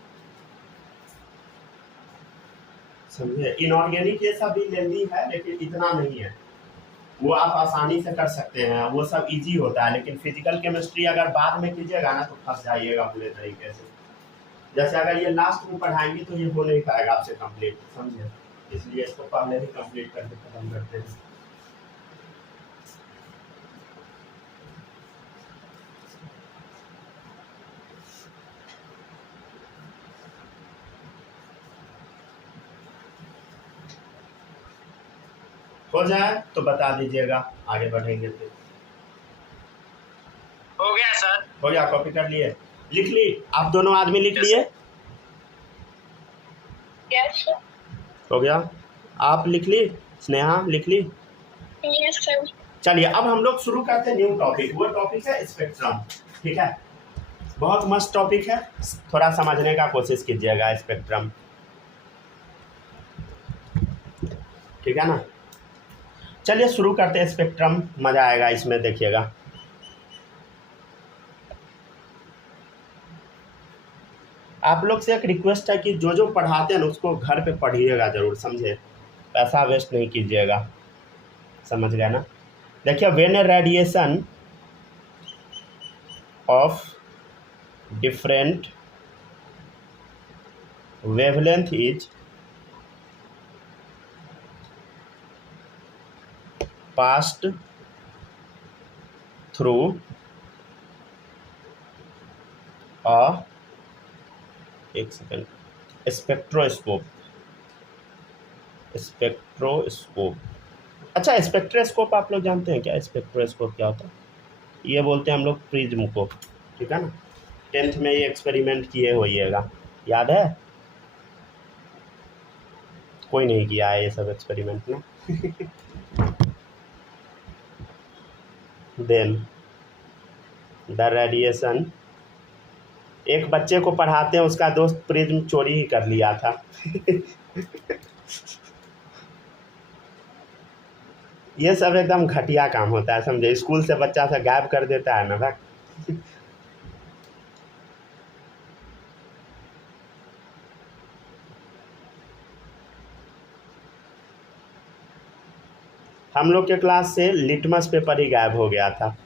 समझे। इनऑर्गेनिक ये सब भी लेंदी है लेकिन इतना नहीं है, वो आप आसानी से कर सकते हैं, वो सब इजी होता है। लेकिन फिजिकल केमिस्ट्री अगर बाद में कीजिएगा ना तो फंस जाइएगा पूरे तरीके से। जैसे अगर ये लास्ट में पढ़ाएंगे तो ये हो नहीं पाएगा आपसे कंप्लीट, समझे। इसलिए इसको पहले ही कंप्लीट करके खत्म करते हैं। हो जाए तो बता दीजिएगा, आगे बढ़ेंगे फिर। हो गया सर। हो गया? कॉपी कर लिए? लिख ली? आप दोनों आदमी लिख लिए? Yes sir. हो गया? आप लिख ली? स्नेहा लिख ली? Yes sir. चलिए अब हम लोग शुरू करते हैं न्यू टॉपिक। वो टॉपिक है स्पेक्ट्रम, ठीक है। बहुत मस्त टॉपिक है, थोड़ा समझने का कोशिश कीजिएगा स्पेक्ट्रम, ठीक है ना। चलिए शुरू करते हैं स्पेक्ट्रम, मजा आएगा इसमें, देखिएगा। आप लोग से एक रिक्वेस्ट है कि जो जो पढ़ाते हैं ना उसको घर पे पढ़िएगा जरूर, समझे। पैसा वेस्ट नहीं कीजिएगा, समझ गया ना। देखिए, when a radiation of different wavelength is passed through a spectroscope. अच्छा, स्पेक्ट्रोस्कोप आप लोग जानते हैं क्या? स्पेक्ट्रोस्कोप क्या होता है? ये बोलते हैं हम लोग प्रिज्म को, ठीक है ना। 10th में ये एक्सपेरिमेंट किए होइएगा, याद है? कोई नहीं किया है ये सब एक्सपेरिमेंट ना। देन द रेडिएशन, एक बच्चे को पढ़ाते हैं, उसका दोस्त प्रिज्म चोरी ही कर लिया था। ये सब एकदम घटिया काम होता है, समझे? स्कूल से बच्चा से गायब कर देता है ना भाई। हम लोग के क्लास से लिटमस पेपर ही गायब हो गया था।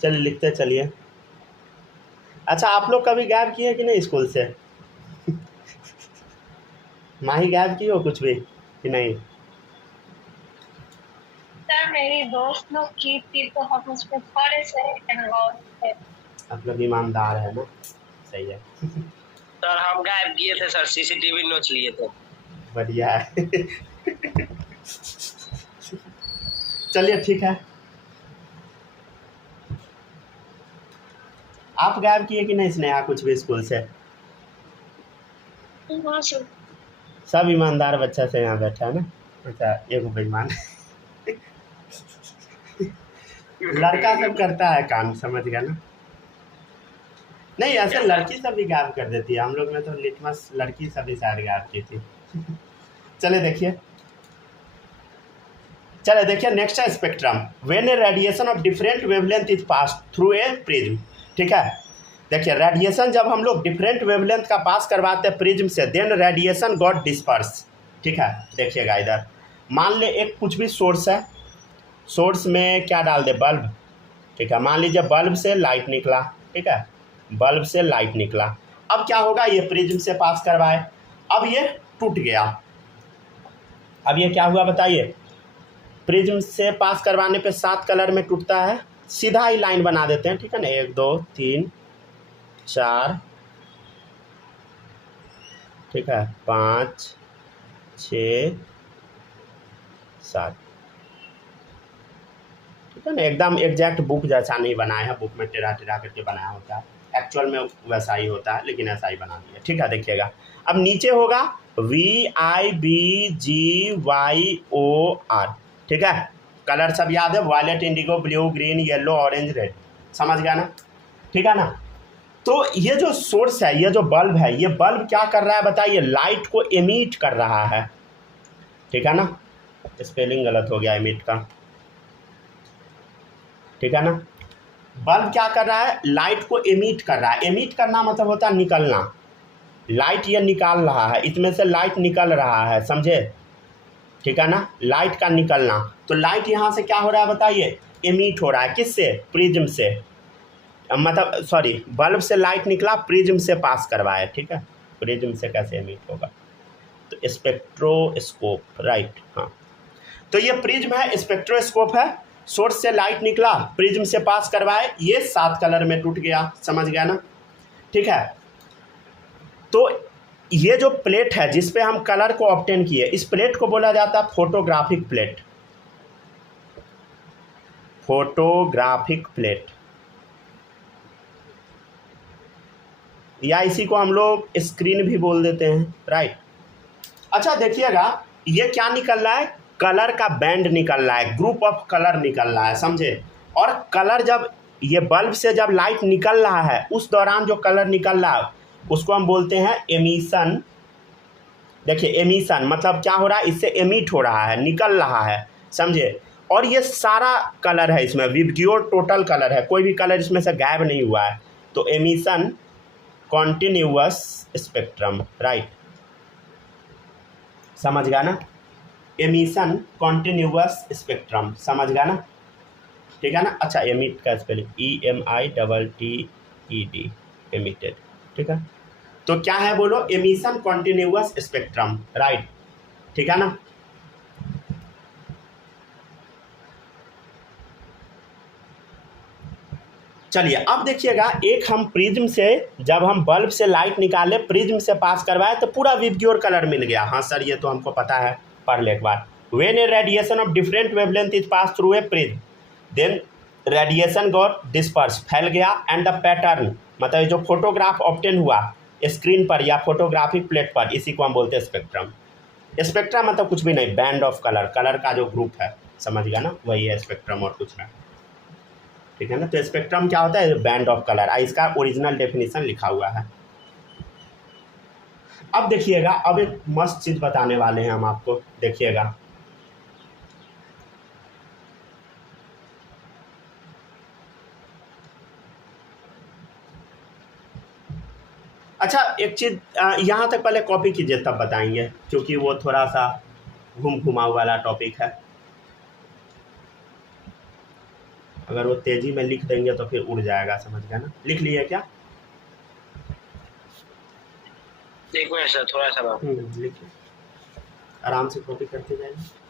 चलिए लिखते चलिए। अच्छा, आप लोग कभी गायब किए कि नहीं स्कूल से? माही गायब की हो कुछ भी कि नहीं? सर मेरी दोस्त लोग की थी तो हम उसमें थोड़े से इन्वॉल्व थे। आप लोग ईमानदार है ना, सही है। सर हम गायब किए थे सर, सीसीटीवी नोच लिए थे। बढ़िया है। चलिए ठीक है। आप गायब किए कि नहीं स्नेहा कुछ भी स्कूल से? हाँ सर। सब ईमानदार बच्चा से यहाँ बैठा है ना। अच्छा, एक बेईमान। लड़का सब करता है काम, समझ गया ना? नहीं, ऐसे लड़की सब भी गायब कर देती है। हम लोग में तो लिटमस लड़की सभी शायद गायब की थी। चले देखिए नेक्स्ट है spectrum. When a radiation of different wavelength is pass through a prism. ठीक है, देखिए रेडिएशन जब हम लोग डिफरेंट वेवलेंथ का पास करवाते हैं प्रिज्म से, देन रेडिएशन गॉट डिस्पर्स। ठीक है, देखिएगा इधर, मान ले एक कुछ भी सोर्स है, सोर्स में क्या डाल दे, बल्ब। ठीक है, मान लीजिए बल्ब से लाइट निकला। ठीक है, बल्ब से लाइट निकला। अब क्या होगा, ये प्रिज्म से पास करवाए, अब ये टूट गया। अब ये क्या हुआ बताइए? प्रिज्म से पास करवाने पे 7 कलर में टूटता है। सीधा ही लाइन बना देते हैं, ठीक है ना, 1 2 3 4, ठीक है, 5 6 7, ठीक है ना। एकदम एग्जैक्ट बुक जैसा नहीं बनाया है, बुक में टेढ़ा टेढ़ा करके बनाया होता है, एक्चुअल में वैसा ही होता है, लेकिन ऐसा ही बना दिया। ठीक है, देखिएगा अब नीचे होगा VIBGYOR। ठीक है, कलर सब याद है, violet, indigo, blue, green, yellow, orange, red, समझ गया ना? ठीक है ना। तो ये जो सोर्स है, ये जो बल्ब है, ये बल्ब क्या कर रहा है बताइए? लाइट को एमिट कर रहा है। ठीक है ना, स्पेलिंग गलत हो गया एमिट का। ठीक है ना, बल्ब क्या कर रहा है? लाइट को एमिट कर रहा है। एमिट करना मतलब होता है निकलना। लाइट ये निकाल रहा है, इसमें से लाइट निकल रहा है, समझे? ठीक है ना, लाइट का निकलना। तो लाइट यहाँ से क्या हो रहा है बताइए? एमिट हो रहा है, किससे? प्रिज्म से, मतलब सॉरी, बल्ब से लाइट निकला, प्रिज्म से पास करवाया। ठीक है, प्रिज्म से कैसे एमिट होगा? तो स्पेक्ट्रोस्कोप, राइट। हाँ, तो ये प्रिज्म है, स्पेक्ट्रोस्कोप है। सोर्स से लाइट निकला, प्रिज्म से पास करवाए, ये 7 कलर में टूट गया, समझ गया ना? ठीक है, तो ये जो प्लेट है जिस पे हम कलर को ऑब्टेन किए, इस प्लेट को बोला जाता है फोटोग्राफिक प्लेट। फोटोग्राफिक प्लेट, या इसी को हम लोग स्क्रीन भी बोल देते हैं, राइट। अच्छा देखिएगा, ये क्या निकल रहा है? कलर का बैंड निकल रहा है, ग्रुप ऑफ कलर निकल रहा है, समझे? और कलर जब ये बल्ब से जब लाइट निकल रहा है, उस दौरान जो कलर निकल रहा है उसको हम बोलते हैं एमिशन। देखिए एमिशन मतलब क्या हो रहा है? इससे एमिट हो रहा है, निकल रहा है, समझे? और ये सारा कलर है इसमें, विबग्यो टोटल कलर है, कोई भी कलर इसमें से गायब नहीं हुआ है। तो एमिशन कॉन्टिन्यूअस स्पेक्ट्रम, राइट, समझ गया ना? एमिशन कॉन्टिन्यूअस स्पेक्ट्रम, समझ गया ना? ठीक है ना। अच्छा, एमिट का स्पेलिंग EMITTED, एमिटेड। ठीक है, तो क्या है बोलो? Emission continuous spectrum, right. ठीक है ना। चलिए अब देखिएगा, एक हम प्रिज्म से जब हम बल्ब से लाइट निकाले, प्रिज्म से पास करवाए तो पूरा विबग्योर कलर मिल गया। हाँ सर ये तो हमको पता है, पढ़ ले एक बार। When a radiation of different wavelength is pass through a prism then radiation got disperse, फैल गया, एंड द पैटर्न मतलब जो फोटोग्राफ ऑब्टेन हुआ स्क्रीन पर या फोटोग्राफिक प्लेट पर, इसी को हम बोलते हैं स्पेक्ट्रम। स्पेक्ट्रम मतलब कुछ भी नहीं, बैंड ऑफ कलर, कलर का जो ग्रुप है, समझ गया ना, वही है स्पेक्ट्रम और कुछ नहीं, ठीक है ना। तो स्पेक्ट्रम क्या होता है, बैंड ऑफ कलर, इसका ओरिजिनल डेफिनेशन लिखा हुआ है। अब देखिएगा, अब एक मस्त चीज बताने वाले हैं हम आपको, देखिएगा। अच्छा एक चीज यहाँ तक पहले कॉपी कीजिए तब बताएंगे, क्योंकि वो थोड़ा सा घुमाऊ वाला टॉपिक है। अगर वो तेजी में लिख देंगे तो फिर उड़ जाएगा, समझ गया ना। लिख लिए क्या? एक मिनट सर, थोड़ा सा लिखिए, आराम से कॉपी करते जाएंगे।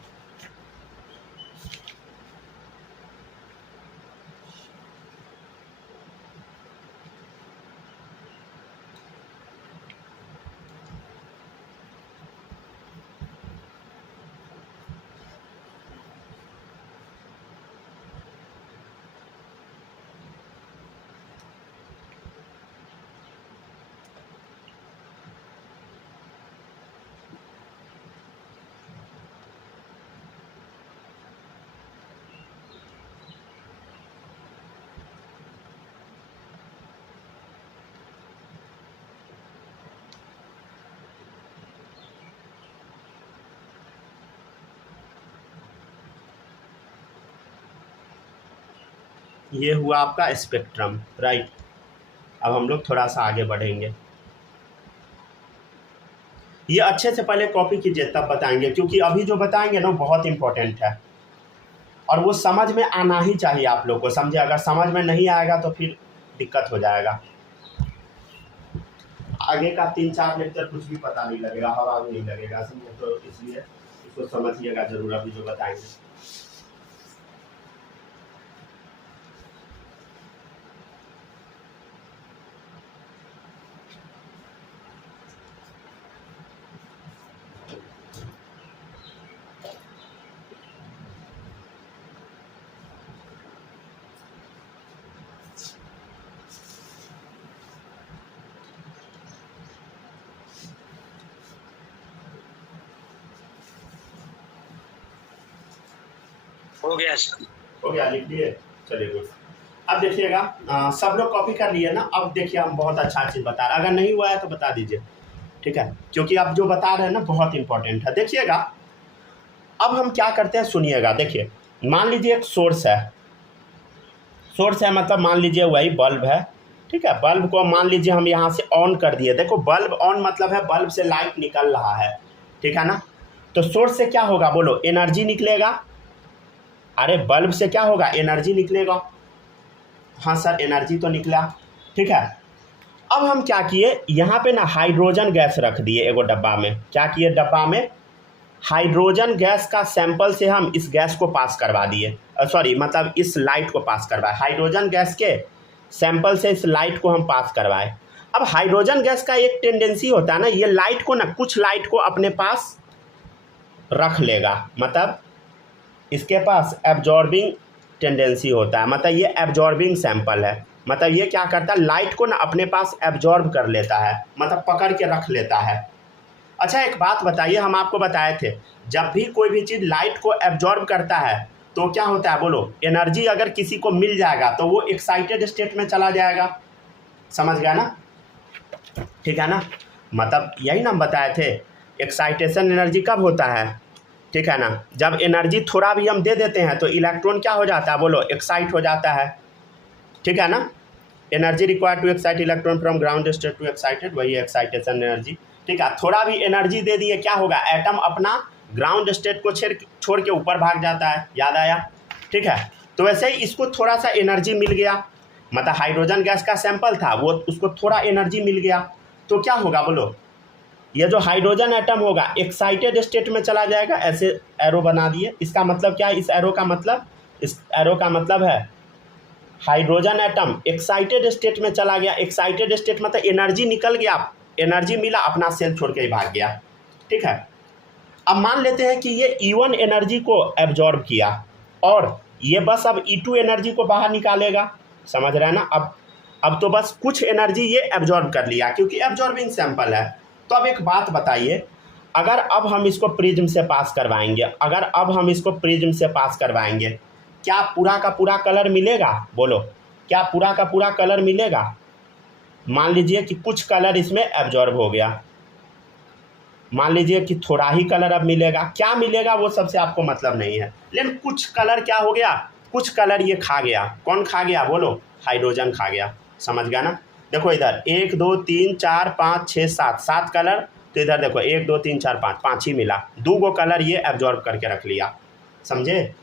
ये हुआ आपका स्पेक्ट्रम, राइट। अब हम लोग थोड़ा सा आगे बढ़ेंगे। ये अच्छे से पहले कॉपी कीजिए तब बताएंगे, क्योंकि अभी जो बताएंगे ना बहुत इंपॉर्टेंट है और वो समझ में आना ही चाहिए आप लोग को, समझे। अगर समझ में नहीं आएगा तो फिर दिक्कत हो जाएगा। आगे का 3-4 लेक्चर कुछ भी पता नहीं लगेगा, हवा भी नहीं लगेगा, समझे। तो इसलिए इसको समझिएगा जरूर अभी जो बताएंगे। हो गया सर, हो गया, लिख लिए, चलिए गुड। अब देखिएगा, सब लोग कॉपी कर लिए ना। अब देखिए हम बहुत अच्छा चीज़ बता रहे हैं, अगर नहीं हुआ है तो बता दीजिए, ठीक है, क्योंकि आप जो बता रहे हैं ना बहुत इंपॉर्टेंट है। देखिएगा अब हम क्या करते हैं, सुनिएगा। देखिए मान लीजिए एक सोर्स है, सोर्स है मतलब मान लीजिए वही बल्ब है, ठीक है। बल्ब को मान लीजिए हम यहाँ से ऑन कर दिए। देखो बल्ब ऑन मतलब है बल्ब से लाइट निकल रहा है, ठीक है ना। तो सोर्स से क्या होगा बोलो, एनर्जी निकलेगा। अरे बल्ब से क्या होगा, एनर्जी निकलेगा। हाँ सर एनर्जी तो निकला, ठीक है। अब हम क्या किए, यहाँ पे ना हाइड्रोजन गैस रख दिए एगो डब्बा में। क्या किए, डब्बा में हाइड्रोजन गैस का सैंपल से हम इस गैस को पास करवा दिए, सॉरी मतलब इस लाइट को पास करवाए। हाइड्रोजन गैस के सैंपल से इस लाइट को हम पास करवाए। अब हाइड्रोजन गैस का एक टेंडेंसी होता है ना, ये लाइट को ना, कुछ लाइट को अपने पास रख लेगा, मतलब इसके पास एब्जॉर्बिंग टेंडेंसी होता है, मतलब ये एब्जॉर्बिंग सैंपल है। मतलब ये क्या करता है, लाइट को ना अपने पास एब्जॉर्ब कर लेता है, मतलब पकड़ के रख लेता है। अच्छा एक बात बताइए, हम आपको बताए थे जब भी कोई भी चीज़ लाइट को एब्जॉर्ब करता है तो क्या होता है बोलो, एनर्जी अगर किसी को मिल जाएगा तो वो एक्साइटेड स्टेट में चला जाएगा, समझ गया ना, ठीक है ना। मतलब यही ना हम बताए थे, एक्साइटेशन एनर्जी कब होता है, ठीक है ना, जब एनर्जी थोड़ा भी हम दे देते हैं तो इलेक्ट्रॉन क्या हो जाता है बोलो, एक्साइट हो जाता है, ठीक है ना। Energy required to excite electron from ground state to excited, वही एक्साइटेशन एनर्जी, ठीक है। थोड़ा भी एनर्जी दे दिए क्या होगा, एटम अपना ग्राउंड स्टेट को छोड़ के ऊपर भाग जाता है, याद आया, ठीक है। तो वैसे ही इसको थोड़ा सा एनर्जी मिल गया, मतलब हाइड्रोजन गैस का सैंपल था वो, उसको थोड़ा एनर्जी मिल गया तो क्या होगा बोलो, ये जो हाइड्रोजन एटम होगा एक्साइटेड स्टेट में चला जाएगा। ऐसे एरो बना दिए, इसका मतलब क्या है, इस एरो का मतलब है हाइड्रोजन एटम एक्साइटेड स्टेट में चला गया। एक्साइटेड स्टेट मतलब एनर्जी निकल गया, एनर्जी मिला, अपना सेल छोड़ के ही भाग गया। ठीक है, अब मान लेते हैं कि ये E1 एनर्जी को एब्जॉर्ब किया और ये बस अब E2 एनर्जी को बाहर निकालेगा। समझ रहे हैं ना। अब तो बस कुछ एनर्जी ये एब्जॉर्ब कर लिया क्योंकि एब्जॉर्बिंग सैंपल है। तो अब एक बात बताइए, अगर अब हम इसको प्रिज्म से पास करवाएंगे, अगर अब हम इसको प्रिज्म से पास करवाएंगे, क्या पूरा का पूरा कलर मिलेगा? बोलो, क्या पूरा का पूरा कलर मिलेगा? मान लीजिए कि कुछ कलर इसमें एब्जॉर्ब हो गया, मान लीजिए कि थोड़ा ही कलर अब मिलेगा। क्या मिलेगा वो सबसे आपको मतलब नहीं है, लेकिन कुछ कलर क्या हो गया, कुछ कलर ये खा गया। कौन खा गया? बोलो, हाइड्रोजन खा गया। समझ गया ना। देखो इधर 1 2 3 4 5 6 7 7 कलर, तो इधर देखो 1 2 3 4 5 5 ही मिला, 2 गो कलर ये एब्जॉर्ब करके रख लिया। समझे?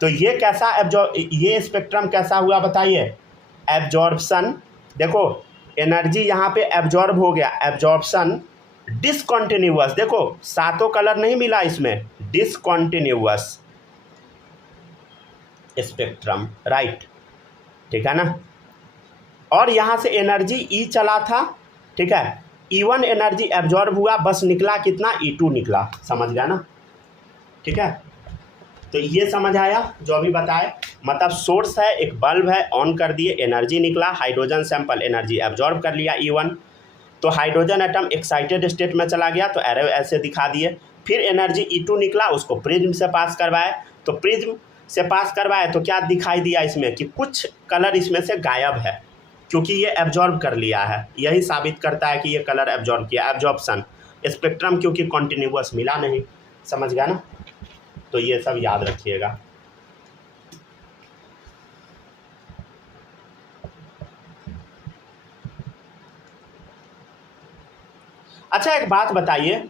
तो ये कैसा ये स्पेक्ट्रम कैसा हुआ बताइए? एब्जॉर्प्शन। देखो एनर्जी यहाँ पे एब्जॉर्ब हो गया, एब्जॉर्प्शन डिसकॉन्टिन्यूअस। देखो 7 कलर नहीं मिला इसमें, डिसकॉन्टिन्यूअस स्पेक्ट्रम, राइट। ठीक है ना। और यहाँ से एनर्जी ई चला था, ठीक है, E1 एनर्जी एब्जॉर्ब हुआ, बस निकला कितना? E2 निकला। समझ गया ना। ठीक है, तो ये समझ आया जो अभी बताए। मतलब सोर्स है, एक बल्ब है, ऑन कर दिए, एनर्जी निकला, हाइड्रोजन सैंपल एनर्जी एब्जॉर्ब कर लिया E1, तो हाइड्रोजन एटम एक्साइटेड स्टेट में चला गया, तो एरो ऐसे दिखा दिए। फिर एनर्जी E2 निकला, उसको प्रिज्म से पास करवाए, तो प्रिज्म से पास करवाए तो क्या दिखाई दिया इसमें कि कुछ कलर इसमें से गायब है क्योंकि ये एब्जॉर्ब कर लिया है। यही साबित करता है कि ये कलर एब्जॉर्ब किया, एब्जॉर्प्शन स्पेक्ट्रम, क्योंकि कॉन्टिन्यूअस मिला नहीं। समझ गया ना। तो ये सब याद रखिएगा। अच्छा एक बात बताइए,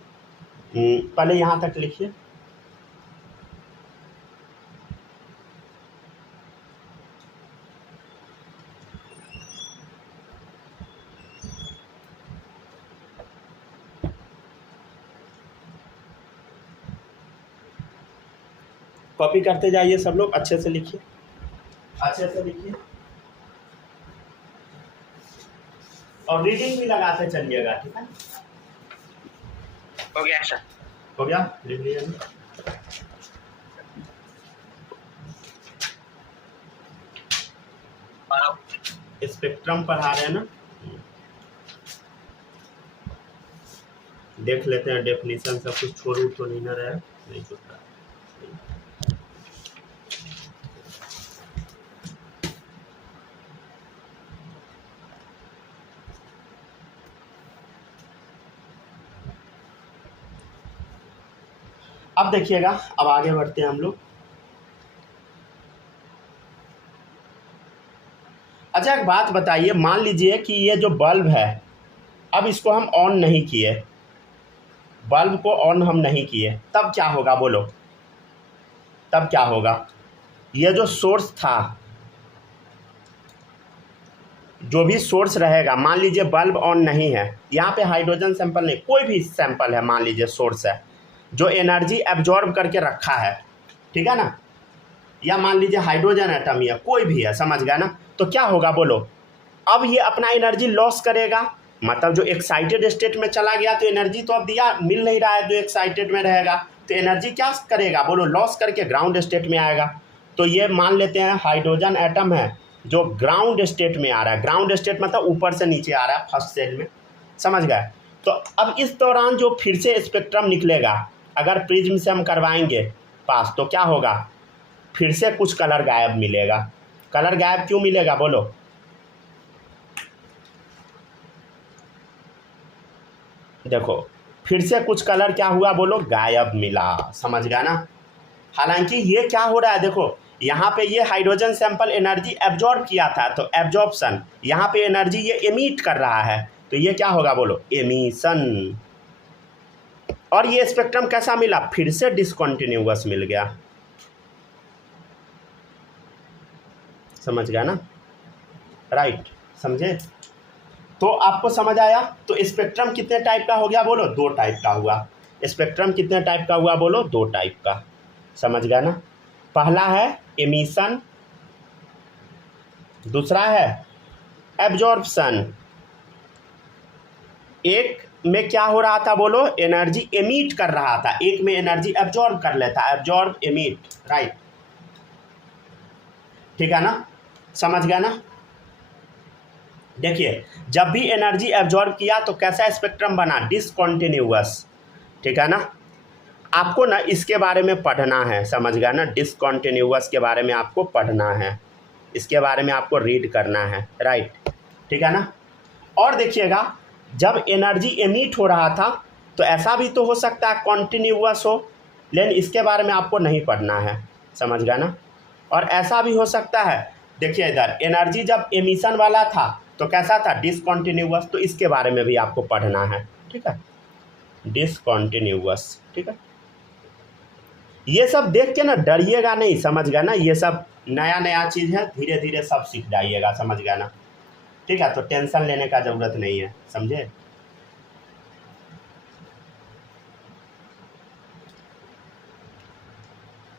पहले यहाँ तक लिखिए। कॉपी करते जाइए सब लोग, अच्छे से लिखिए, अच्छे से लिखिए और रीडिंग भी लगाते चलिएगा। ठीक है, हो गया सर। हो गया, लिख लीजिए। स्पेक्ट्रम पढ़ा रहे हैं ना, देख लेते हैं डेफिनेशन, सब कुछ छोड़ू तो नहीं ना रहे, नहीं छूट रहा। अब देखिएगा, अब आगे बढ़ते हैं हम लोग। अच्छा एक बात बताइए, मान लीजिए कि ये जो बल्ब है, अब इसको हम ऑन नहीं किए, बल्ब को ऑन हम नहीं किए, तब क्या होगा? बोलो, तब क्या होगा? ये जो सोर्स था, जो भी सोर्स रहेगा, मान लीजिए बल्ब ऑन नहीं है, यहाँ पे हाइड्रोजन सैंपल नहीं, कोई भी सैंपल है, मान लीजिए सोर्स है जो एनर्जी एब्जॉर्ब करके रखा है, ठीक है ना, या मान लीजिए हाइड्रोजन एटम ही है, कोई भी है। समझ गया ना। तो क्या होगा? बोलो, अब ये अपना एनर्जी लॉस करेगा, मतलब जो एक्साइटेड स्टेट में चला गया तो एनर्जी तो अब दिया मिल नहीं रहा है, जो एक्साइटेड में रहेगा तो एनर्जी क्या करेगा? बोलो, लॉस करके ग्राउंड स्टेट में आएगा। तो ये मान लेते हैं हाइड्रोजन एटम है जो ग्राउंड स्टेट में आ रहा है, ग्राउंड स्टेट मतलब ऊपर से नीचे आ रहा है फर्स्ट सेल में। समझ गए। तो अब इस दौरान जो फिर से स्पेक्ट्रम निकलेगा, अगर प्रिज्म से हम करवाएंगे पास, तो क्या होगा? फिर से कुछ कलर गायब मिलेगा। कलर गायब क्यों मिलेगा? बोलो, देखो फिर से कुछ कलर क्या हुआ? बोलो, गायब मिला। समझ गया ना। हालांकि ये क्या हो रहा है, देखो यहाँ पे ये हाइड्रोजन सैंपल एनर्जी एब्जॉर्ब किया था, तो एब्जॉर्प्शन, यहाँ पे एनर्जी ये एमिट कर रहा है, तो ये क्या होगा? बोलो, एमिशन। और ये स्पेक्ट्रम कैसा मिला? फिर से डिसकंटिन्यूअस मिल गया। समझ गया ना, राइट। समझे? तो आपको समझ आया। तो स्पेक्ट्रम कितने टाइप का हो गया? बोलो, 2 टाइप का हुआ। स्पेक्ट्रम कितने टाइप का हुआ? बोलो, 2 टाइप का। समझ गया ना। पहला है एमिशन, दूसरा है एब्जॉर्प्शन। एक में क्या हो रहा था बोलो, एनर्जी एमिट कर रहा था, एक में एनर्जी एब्जॉर्ब कर लेता, एब्जॉर्ब एमिट, राइट। ठीक है ना, समझ गया ना। देखिए जब भी एनर्जी एब्जॉर्ब किया तो कैसा स्पेक्ट्रम बना, डिसकंटिन्यूअस। ठीक है ना, आपको ना इसके बारे में पढ़ना है, समझ गया ना, डिसकंटिन्यूअस के बारे में आपको पढ़ना है, इसके बारे में आपको रीड करना है, राइट। ठीक है ना। और देखिएगा जब एनर्जी एमिट हो रहा था तो ऐसा भी तो हो सकता है कॉन्टिन्यूअस हो, लेकिन इसके बारे में आपको नहीं पढ़ना है, समझ गया ना। और ऐसा भी हो सकता है, देखिए इधर एनर्जी जब एमिशन वाला था तो कैसा था, डिसकंटिन्यूअस, तो इसके बारे में भी आपको पढ़ना है। ठीक है, डिसकंटिन्यूअस। ठीक है, ये सब देख के ना डरिएगा नहीं, समझ गया ना, ये सब नया नया चीज़ है, धीरे धीरे सब सीख जाइएगा, समझ गया ना। ठीक है, तो टेंशन लेने का ज़रूरत नहीं है, समझे।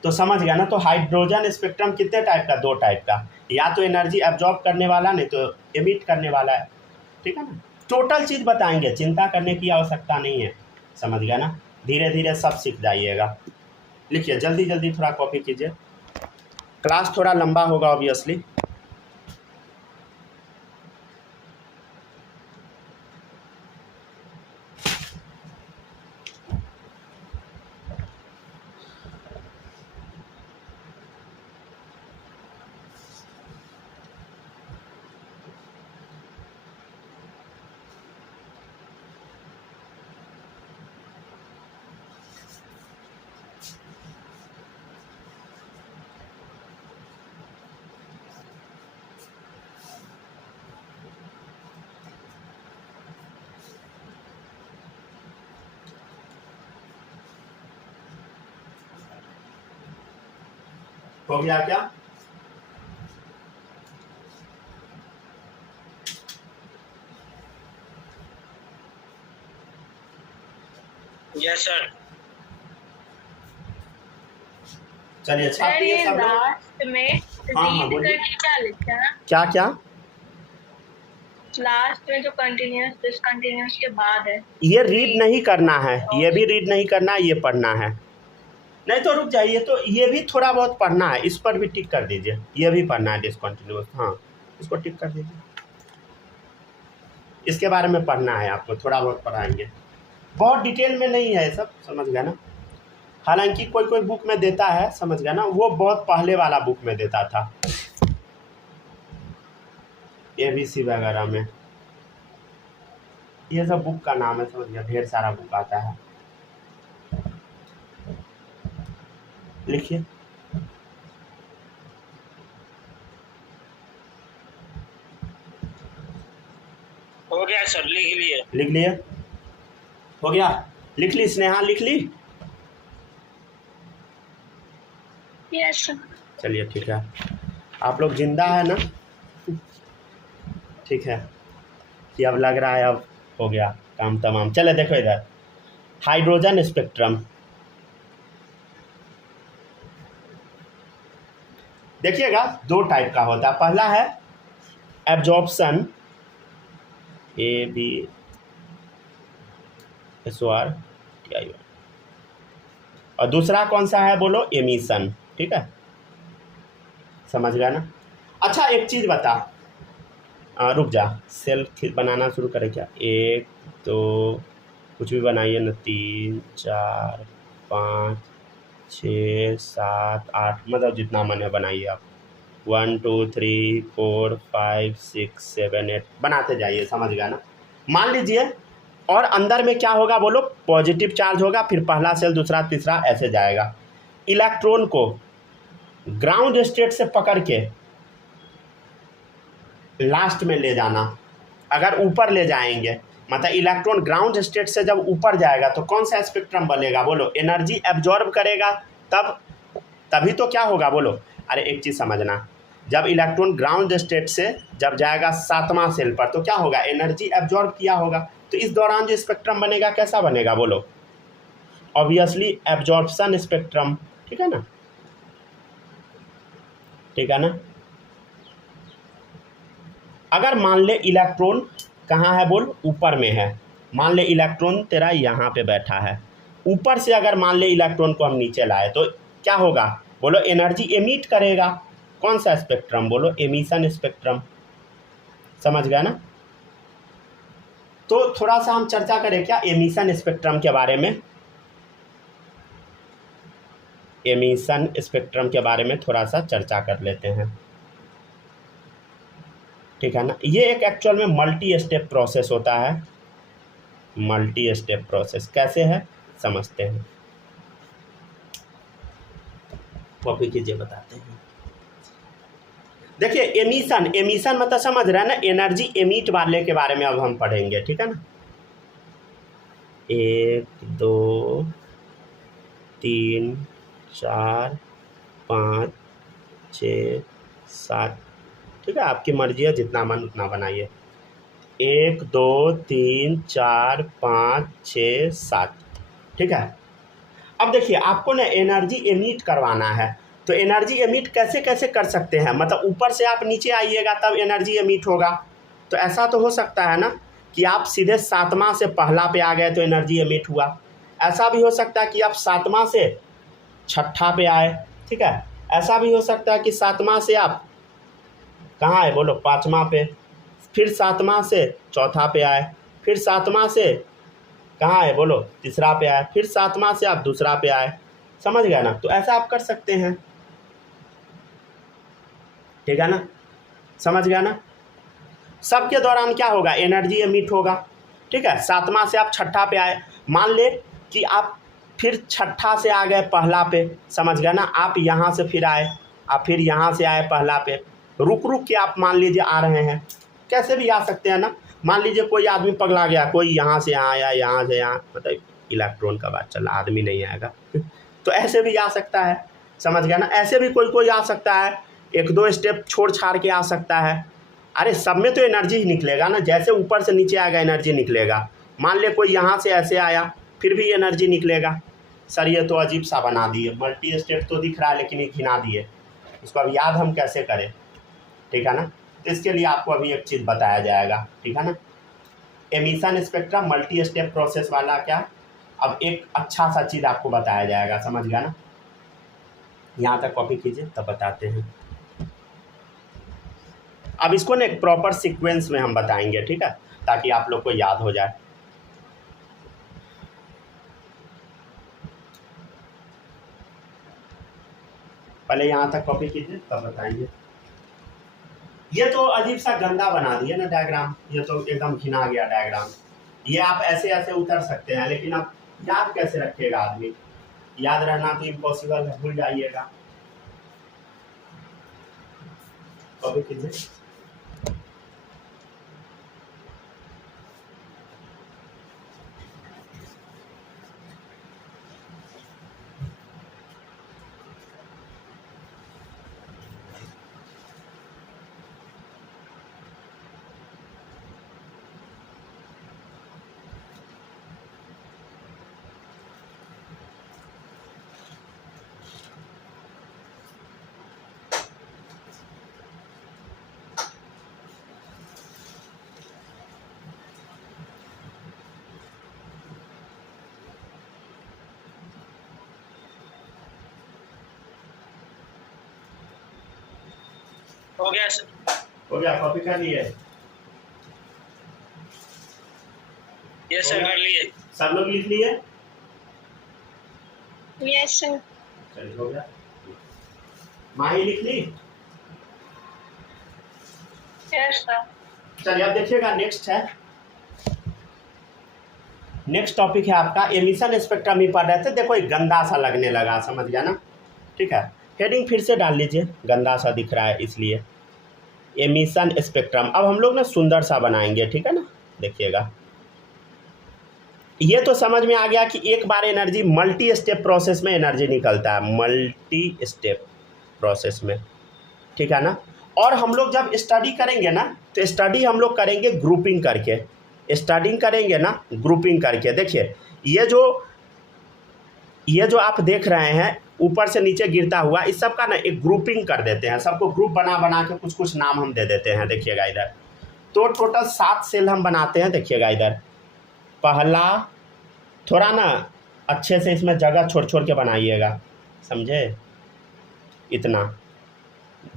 तो समझ गया ना। तो हाइड्रोजन स्पेक्ट्रम कितने टाइप का, दो टाइप का, या तो एनर्जी एब्जॉर्ब करने वाला, नहीं तो एमिट करने वाला है। ठीक है ना, टोटल चीज़ बताएंगे, चिंता करने की आवश्यकता नहीं है, समझ गया ना। धीरे धीरे सब सीख जाइएगा। लिखिए जल्दी जल्दी, थोड़ा कॉपी कीजिए, क्लास थोड़ा लंबा होगा ऑब्वियसली। हो गया क्या? Yes sir. चलिए छापिए सब लोग। लास्ट में हाँ, रीड बोलिए। करके क्या लिखा है, क्या क्या? लास्ट में जो कंटिन्यूअस डिसकंटिन्यूअस के बाद है, ये रीड नहीं करना है, ये भी रीड नहीं करना है, ये पढ़ना है। नहीं तो रुक जाइए, तो ये भी थोड़ा बहुत पढ़ना है, इस पर भी टिक कर दीजिए, ये भी पढ़ना है डिसकंटिन्यूअस, हाँ इसको टिक कर दीजिए, इसके बारे में पढ़ना है आपको, थोड़ा बहुत पढ़ाएंगे, बहुत डिटेल में नहीं है ये सब, समझ गया ना। हालांकि कोई कोई बुक में देता है, समझ गया ना, वो बहुत पहले वाला बुक में देता था, ABC वगैरह में, ये सब बुक का नाम है, समझ गया, ढेर सारा बुक आता है। लिखिए हो गया सर, लिख लिए। लिख लिए, हो गया, लिख ली स्नेहा, लिख ली। Yes sir. चलिए ठीक है, आप लोग जिंदा है ना, ठीक है, कि अब लग रहा है अब हो गया काम तमाम। चले देखो इधर, हाइड्रोजन स्पेक्ट्रम देखिएगा, दो टाइप का होता है, पहला है एब्जॉर्प्शन, ABSOR, और दूसरा कौन सा है बोलो, एमिशन। ठीक है, समझ गया ना। अच्छा एक चीज़ बता, रुक जा, सेल बनाना शुरू करें क्या, 1 2 कुछ भी बनाइए ना, 3 4 5 6 7 8, मतलब जितना मन है बनाइए आप, 1 2 3 4 5 6 7 8 बनाते जाइए, समझ गया ना। मान लीजिए, और अंदर में क्या होगा बोलो, पॉजिटिव चार्ज होगा, फिर पहला सेल दूसरा तीसरा ऐसे जाएगा। इलेक्ट्रॉन को ग्राउंड स्टेट से पकड़ के लास्ट में ले जाना, अगर ऊपर ले जाएंगे, मतलब इलेक्ट्रॉन ग्राउंड स्टेट से जब ऊपर जाएगा तो कौन सा स्पेक्ट्रम बनेगा बोलो, एनर्जी एब्जॉर्ब करेगा, तभी तो क्या होगा बोलो। अरे एक चीज़ समझना, जब इलेक्ट्रॉन ग्राउंड स्टेट से जब जाएगा 7वां सेल पर तो क्या होगा, एनर्जी एब्जॉर्ब किया होगा, तो इस दौरान जो स्पेक्ट्रम बनेगा कैसा बनेगा बोलो, ऑब्वियसली एब्जॉर्प्शन स्पेक्ट्रम। ठीक है ना, ठीक है ना। अगर मान ले इलेक्ट्रॉन कहाँ है बोल, ऊपर में है, मान ले इलेक्ट्रॉन तेरा यहाँ पे बैठा है, ऊपर से अगर मान ले इलेक्ट्रॉन को हम नीचे लाए तो क्या होगा बोलो, एनर्जी एमिट करेगा। कौन सा स्पेक्ट्रम बोलो, एमिशन स्पेक्ट्रम, समझ गया ना। तो थोड़ा सा हम चर्चा करें क्या एमिशन स्पेक्ट्रम के बारे में, एमिशन स्पेक्ट्रम के बारे में थोड़ा सा चर्चा कर लेते हैं, ठीक है ना। ये एक एक्चुअल में मल्टी स्टेप प्रोसेस होता है, मल्टी स्टेप प्रोसेस कैसे है समझते हैं, कॉपी कीजिए बताते हैं। देखिए एमिशन, एमिशन मतलब समझ रहे हैं ना, एनर्जी एमिट वाले के बारे में अब हम पढ़ेंगे, ठीक है ना। 1 2 3 4 5 6 7, ठीक है, आपकी मर्जी है, जितना मन उतना बनाइए। 1 2 3 4 5 6 7, ठीक है। अब देखिए आपको ना एनर्जी एमिट करवाना है, तो एनर्जी एमिट कैसे कैसे कर सकते हैं, मतलब ऊपर से आप नीचे आइएगा तब एनर्जी एमिट होगा। तो ऐसा तो हो सकता है ना कि आप सीधे 7वां से पहला पे आ गए तो एनर्जी एमिट हुआ, ऐसा भी हो सकता है कि आप 7वां से 6ठा पे आए, ठीक है। ऐसा भी हो सकता है कि 7वां से आप कहाँ आए बोलो, 5वां पे, फिर 7वां से चौथा पे आए, फिर 7वां से कहाँ आए बोलो, तीसरा पे आए, फिर 7वां से आप दूसरा पे आए, समझ गया ना। तो ऐसा आप कर सकते हैं, ठीक है ना, समझ गया ना। सबके दौरान क्या होगा, एनर्जी एमिट होगा, ठीक है। 7वां से आप 6ठा पे आए, मान ले कि आप फिर 6ठा से आ गए पहला पे, समझ गया ना। आप यहाँ से फिर आए, आप फिर यहाँ से आए पहला पे, रुक रुक के आप मान लीजिए आ रहे हैं, कैसे भी आ सकते हैं ना। मान लीजिए कोई आदमी पगला गया, कोई यहाँ से यहाँ आया, यहाँ से यहाँ, मतलब इलेक्ट्रॉन का बात चला, आदमी नहीं आएगा तो ऐसे भी आ सकता है, समझ गया ना। ऐसे भी कोई कोई आ सकता है, 1 2 स्टेप छोड़ छाड़ के आ सकता है। अरे सब में तो एनर्जी ही निकलेगा ना, जैसे ऊपर से नीचे आएगा एनर्जी निकलेगा। मान ले कोई यहाँ से ऐसे आया, फिर भी एनर्जी निकलेगा। सर ये तो अजीब सा बना दिए, मल्टी स्टेट तो दिख रहा है लेकिन ये घिना दिए, इसको अब याद हम कैसे करें, ठीक है ना। तो इसके लिए आपको अभी एक चीज़ बताया जाएगा, ठीक है ना। Emission spectrum multi step process वाला क्या, अब एक अच्छा सा चीज़ आपको बताया जाएगा, समझ गया ना। यहाँ तक कॉपी कीजिए तब बताते हैं। अब इसको ना एक प्रॉपर सीक्वेंस में हम बताएंगे, ठीक है, ताकि आप लोग को याद हो जाए। पहले यहाँ तक कॉपी कीजिए तब बताएंगे। ये तो अजीब सा गंदा बना दिया ना डायग्राम, ये तो एकदम घिना गया डायग्राम। ये आप ऐसे ऐसे उतर सकते हैं, लेकिन आप याद कैसे रखेगा आदमी, याद रहना तो इम्पॉसिबल है, भूल जाइएगा। कॉपी कीजिए। हो गया सर, हो गया, कॉपी कर लिए, ये सर कर लिए, सब लोग लिख लिए। Yes sir. चलिए हो गया, माही लिख ली। Yes sir. चलिए अब देखिएगा, नेक्स्ट है, नेक्स्ट टॉपिक है आपका एमिशन स्पेक्ट्रम ही पढ़ रहे थे। देखो एक गंदा सा लगने लगा, समझ गया ना, ठीक है। हेडिंग फिर से डाल लीजिए, गंदा सा दिख रहा है इसलिए। एमिशन स्पेक्ट्रम अब हम लोग ना सुंदर सा बनाएंगे, ठीक है ना। देखिएगा ये तो समझ में आ गया कि एक बार एनर्जी मल्टी स्टेप प्रोसेस में एनर्जी निकलता है, मल्टी स्टेप प्रोसेस में, ठीक है ना। और हम लोग जब स्टडी करेंगे ना, तो स्टडी हम लोग करेंगे ग्रुपिंग करके, स्टडिंग करेंगे ना ग्रुपिंग करके। देखिए ये जो आप देख रहे हैं ऊपर से नीचे गिरता हुआ, इस सब का ना एक ग्रुपिंग कर देते हैं, सबको ग्रुप बना बना के कुछ कुछ नाम हम दे देते हैं। देखिएगा इधर तो टोटल 7 सेल हम बनाते हैं। देखिएगा इधर, पहला थोड़ा ना अच्छे से इसमें जगह छोड़ छोड़ के बनाइएगा, समझे, इतना।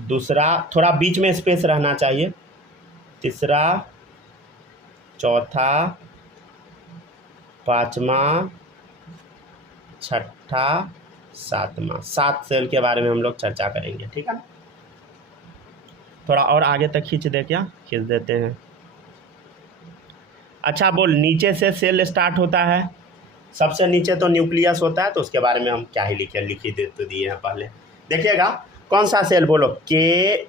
दूसरा थोड़ा बीच में स्पेस रहना चाहिए। तीसरा, चौथा, पाँचवा, छठा, सातवां। 7 सेल के बारे में हम लोग चर्चा करेंगे, ठीक है ना। थोड़ा और आगे तक खींच दे, क्या खींच देते हैं। अच्छा बोल, नीचे से सेल स्टार्ट होता है, सबसे नीचे तो न्यूक्लियस होता है, तो उसके बारे में हम क्या ही लिखे, लिख ही दे तो दिए हैं पहले। देखिएगा कौन सा सेल, बोलो, KLMNOPQ,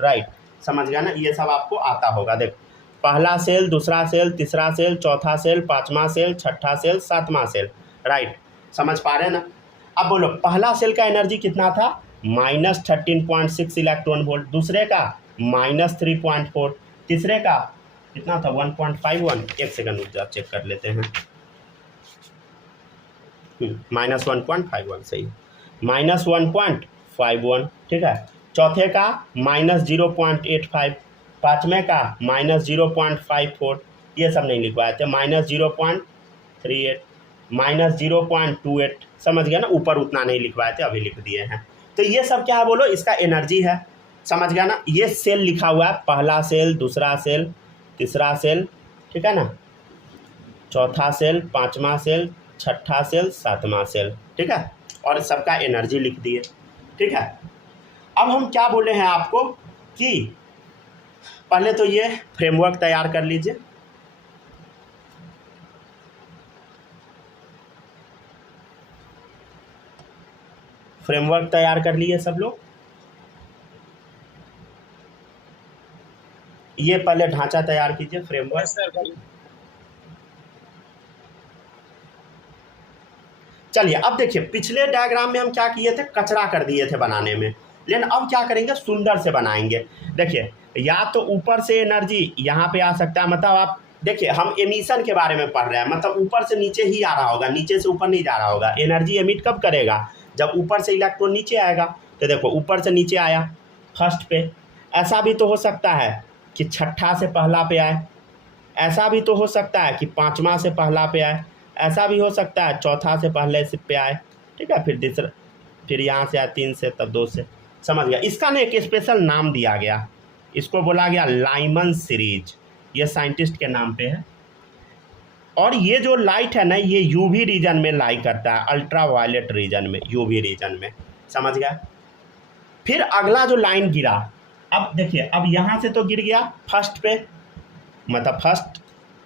राइट, समझ गया ना। ये सब आपको आता होगा। देख, पहला सेल, दूसरा सेल, तीसरा सेल, चौथा सेल, पाँचवा सेल, छठा सेल, सातवां सेल, राइट, समझ पा रहे हैं ना। अब बोलो, पहला सेल का एनर्जी कितना था, -13.6 इलेक्ट्रॉन वोल्ट, दूसरे का -3.4, तीसरे का कितना था, 1.51। एक सेकंड रुक जा, चेक कर लेते हैं। -1.51 सही, -1.51, ठीक है। चौथे का -0.85, पाँचवें का -0.54, ये सब नहीं लिखवाए थे, -0.38, -0.28, समझ गया ना। ऊपर उतना नहीं लिखवाए थे, अभी लिख दिए हैं। तो ये सब क्या है बोलो, इसका एनर्जी है, समझ गया ना। ये सेल लिखा हुआ है, पहला सेल, दूसरा सेल, तीसरा सेल, ठीक है ना, चौथा सेल, पाँचवा सेल, छठा सेल, सातवां सेल, ठीक है, और सबका एनर्जी लिख दिए, ठीक है। अब हम क्या बोले हैं आपको कि पहले तो ये फ्रेमवर्क तैयार कर लीजिए। फ्रेमवर्क तैयार कर लिए सब लोग। ये पहले ढांचा तैयार कीजिए, फ्रेमवर्क। चलिए अब देखिए, पिछले डायग्राम में हम क्या किए थे, कचरा कर दिए थे बनाने में, लेकिन अब क्या करेंगे, सुंदर से बनाएंगे। देखिए, या तो ऊपर से एनर्जी यहाँ पे आ सकता है, मतलब आप देखिए, हम एमिशन के बारे में पढ़ रहे हैं, मतलब ऊपर से नीचे ही आ रहा होगा, नीचे से ऊपर नहीं जा रहा होगा। एनर्जी एमिट कब करेगा, जब ऊपर से इलेक्ट्रॉन नीचे आएगा। तो देखो, ऊपर से नीचे आया फर्स्ट पे, ऐसा भी तो हो सकता है कि छठा से पहला पे आए, ऐसा भी तो हो सकता है कि पाँचवा से पहला पे आए, ऐसा भी हो सकता है चौथा से पहले से पे आए, ठीक है, फिर तीसरा, फिर यहाँ से आए 3 से, तब 2 से, समझ गया। इसका ना एक स्पेशल नाम दिया गया, इसको बोला गया लाइमन सीरीज, ये साइंटिस्ट के नाम पे है। और ये जो लाइट है ना, ये यूवी रीजन में लाई करता है, अल्ट्रा वायलेट रीजन में, यूवी रीजन में, समझ गया। फिर अगला जो लाइन गिरा, अब देखिए, अब यहाँ से तो गिर गया फर्स्ट पे, मतलब फर्स्ट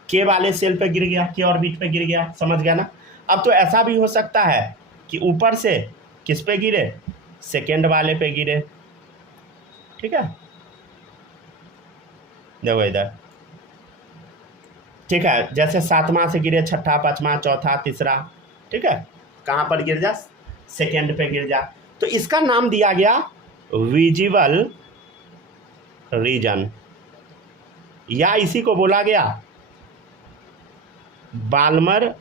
के वाले सेल पे गिर गया, के ऑर्बिट पे गिर गया, समझ गया ना। अब तो ऐसा भी हो सकता है कि ऊपर से किस पे गिरे, सेकेंड वाले पे गिरे, ठीक है, देखो इधर, ठीक है, जैसे सातवां से गिरे, छठा, पाँचवा, चौथा, तीसरा, ठीक है, कहाँ पर गिर जा, सेकेंड पे गिर जा। तो इसका नाम दिया गया विजिबल रीजन, या इसी को बोला गया बाल्मर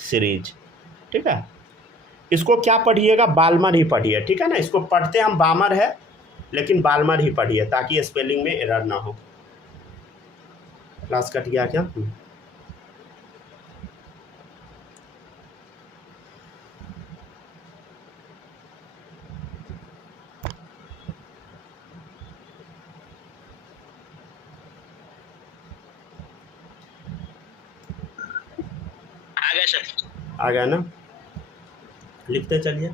सीरीज, ठीक है। इसको क्या पढ़िएगा, बाल्मर ही पढ़िए, ठीक है ना। इसको पढ़ते हम बामर है, लेकिन बाल्मर ही पढ़िए, ताकि स्पेलिंग में एरर ना हो। क्लास कट गया क्या? आ गए सर, आ गया ना, लिखते चलिए।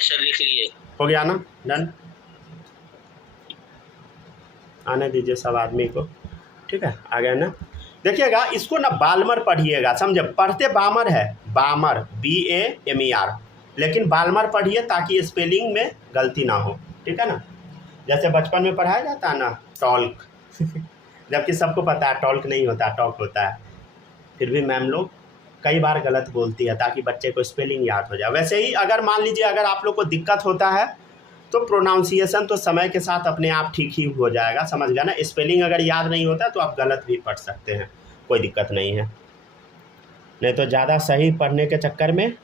सर लिख लिए, हो गया ना, डन। आने दीजिए सब आदमी को, ठीक है, आ गया ना। देखिएगा, इसको ना बाल्मर पढ़िएगा, समझे, पढ़ते बामर है, बामर, BAMER, लेकिन बाल्मर पढ़िए ताकि स्पेलिंग में गलती ना हो, ठीक है ना। जैसे बचपन में पढ़ाया जाता है ना टॉल्क जबकि सबको पता है टॉल्क नहीं होता, टॉक होता है, फिर भी मैम लोग कई बार गलत बोलती है ताकि बच्चे को स्पेलिंग याद हो जाए। वैसे ही अगर मान लीजिए, अगर आप लोग को दिक्कत होता है तो प्रोनाउंसिएशन तो समय के साथ अपने आप ठीक ही हो जाएगा, समझ गया ना। स्पेलिंग अगर याद नहीं होता तो आप गलत भी पढ़ सकते हैं, कोई दिक्कत नहीं है। नहीं तो ज़्यादा सही पढ़ने के चक्कर में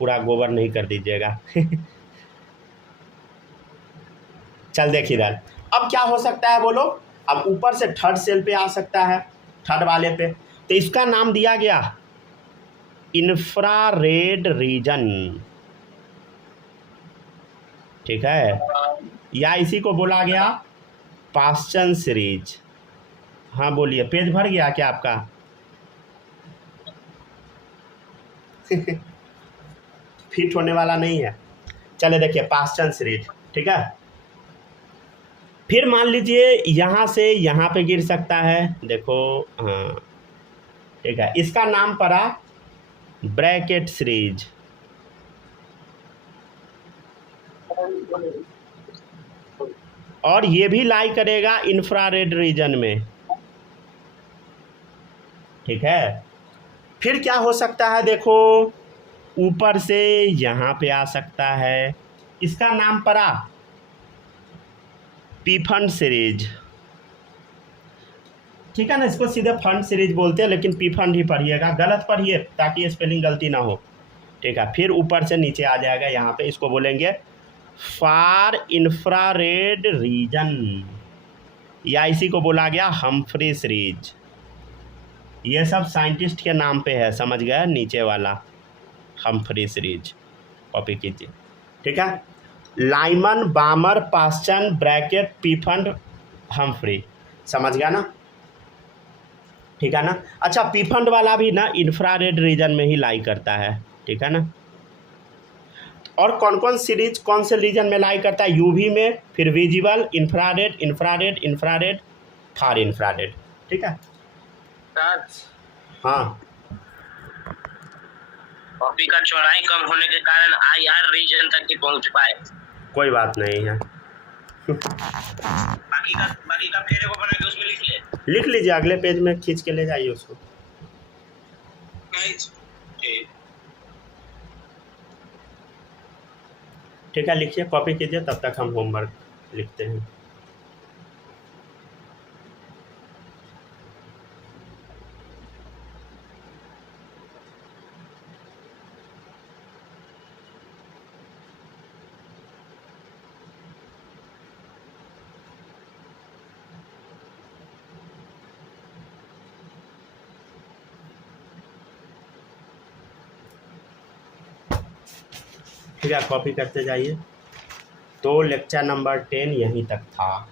पूरा गोबर नहीं कर दीजिएगा। चल देख इधर, अब क्या हो सकता है बोलो। अब ऊपर से थर्ड सेल पे आ सकता है, थर्ड वाले पे, तो इसका नाम दिया गया इंफ्रारेड रीजन, ठीक है, या इसी को बोला गया पास्चन सीरीज। हाँ बोलिए, पेज भर गया क्या आपका? फिट होने वाला नहीं है। चले देखिए पास्चन सीरीज, ठीक है। फिर मान लीजिए यहाँ से यहाँ पे गिर सकता है, देखो, हाँ ठीक है, इसका नाम पड़ा ब्रैकेट सीरीज। और ये भी लाई करेगा इंफ्रारेड रीजन में, ठीक है। फिर क्या हो सकता है, देखो ऊपर से यहाँ पे आ सकता है, इसका नाम पड़ा पी फंड सीरीज, ठीक है ना। इसको सीधे फंड सीरीज बोलते हैं, लेकिन पी फंड ही पढ़िएगा, गलत पढ़िए ताकि स्पेलिंग गलती ना हो, ठीक है। फिर ऊपर से नीचे आ जाएगा यहाँ पे, इसको बोलेंगे फार इंफ्रारेड रीजन, या इसी को बोला गया हम्फ्री सीरीज। ये सब साइंटिस्ट के नाम पे है, समझ गए, नीचे वाला हम्फ्री सीरीज कॉपी कीजिए, ठीक है। लाइमन, बामर, पास्चन, ब्रैकेट, पीफंड, हम्फ्री, समझ गया ना, ठीक है ना। अच्छा, पीफंड वाला भी ना इंफ्रारेड रीजन में ही लाई करता है, ठीक है ना। और कौन कौन सीरीज कौन से रीजन में लाई करता है? यूवी में, फिर विजिबल, इंफ्रारेड, इंफ्रारेड, इंफ्रारेड, फार इंफ्रारेड, ठीक है। हाँ, कॉपी का चौड़ाई कम होने के कारण IR रीजन तक ही पहुंच पाए। कोई बात नहीं है। बाकी का पेड़ को बना के उसमें लिख लीजिए, अगले पेज में खींच के ले जाइए उसको। ठीक है, लिखिए, कॉपी कीजिए, तब तक हम होमवर्क लिखते हैं। ठीक है, कॉपी करते जाइए। तो लेक्चर नंबर 10 यहीं तक था।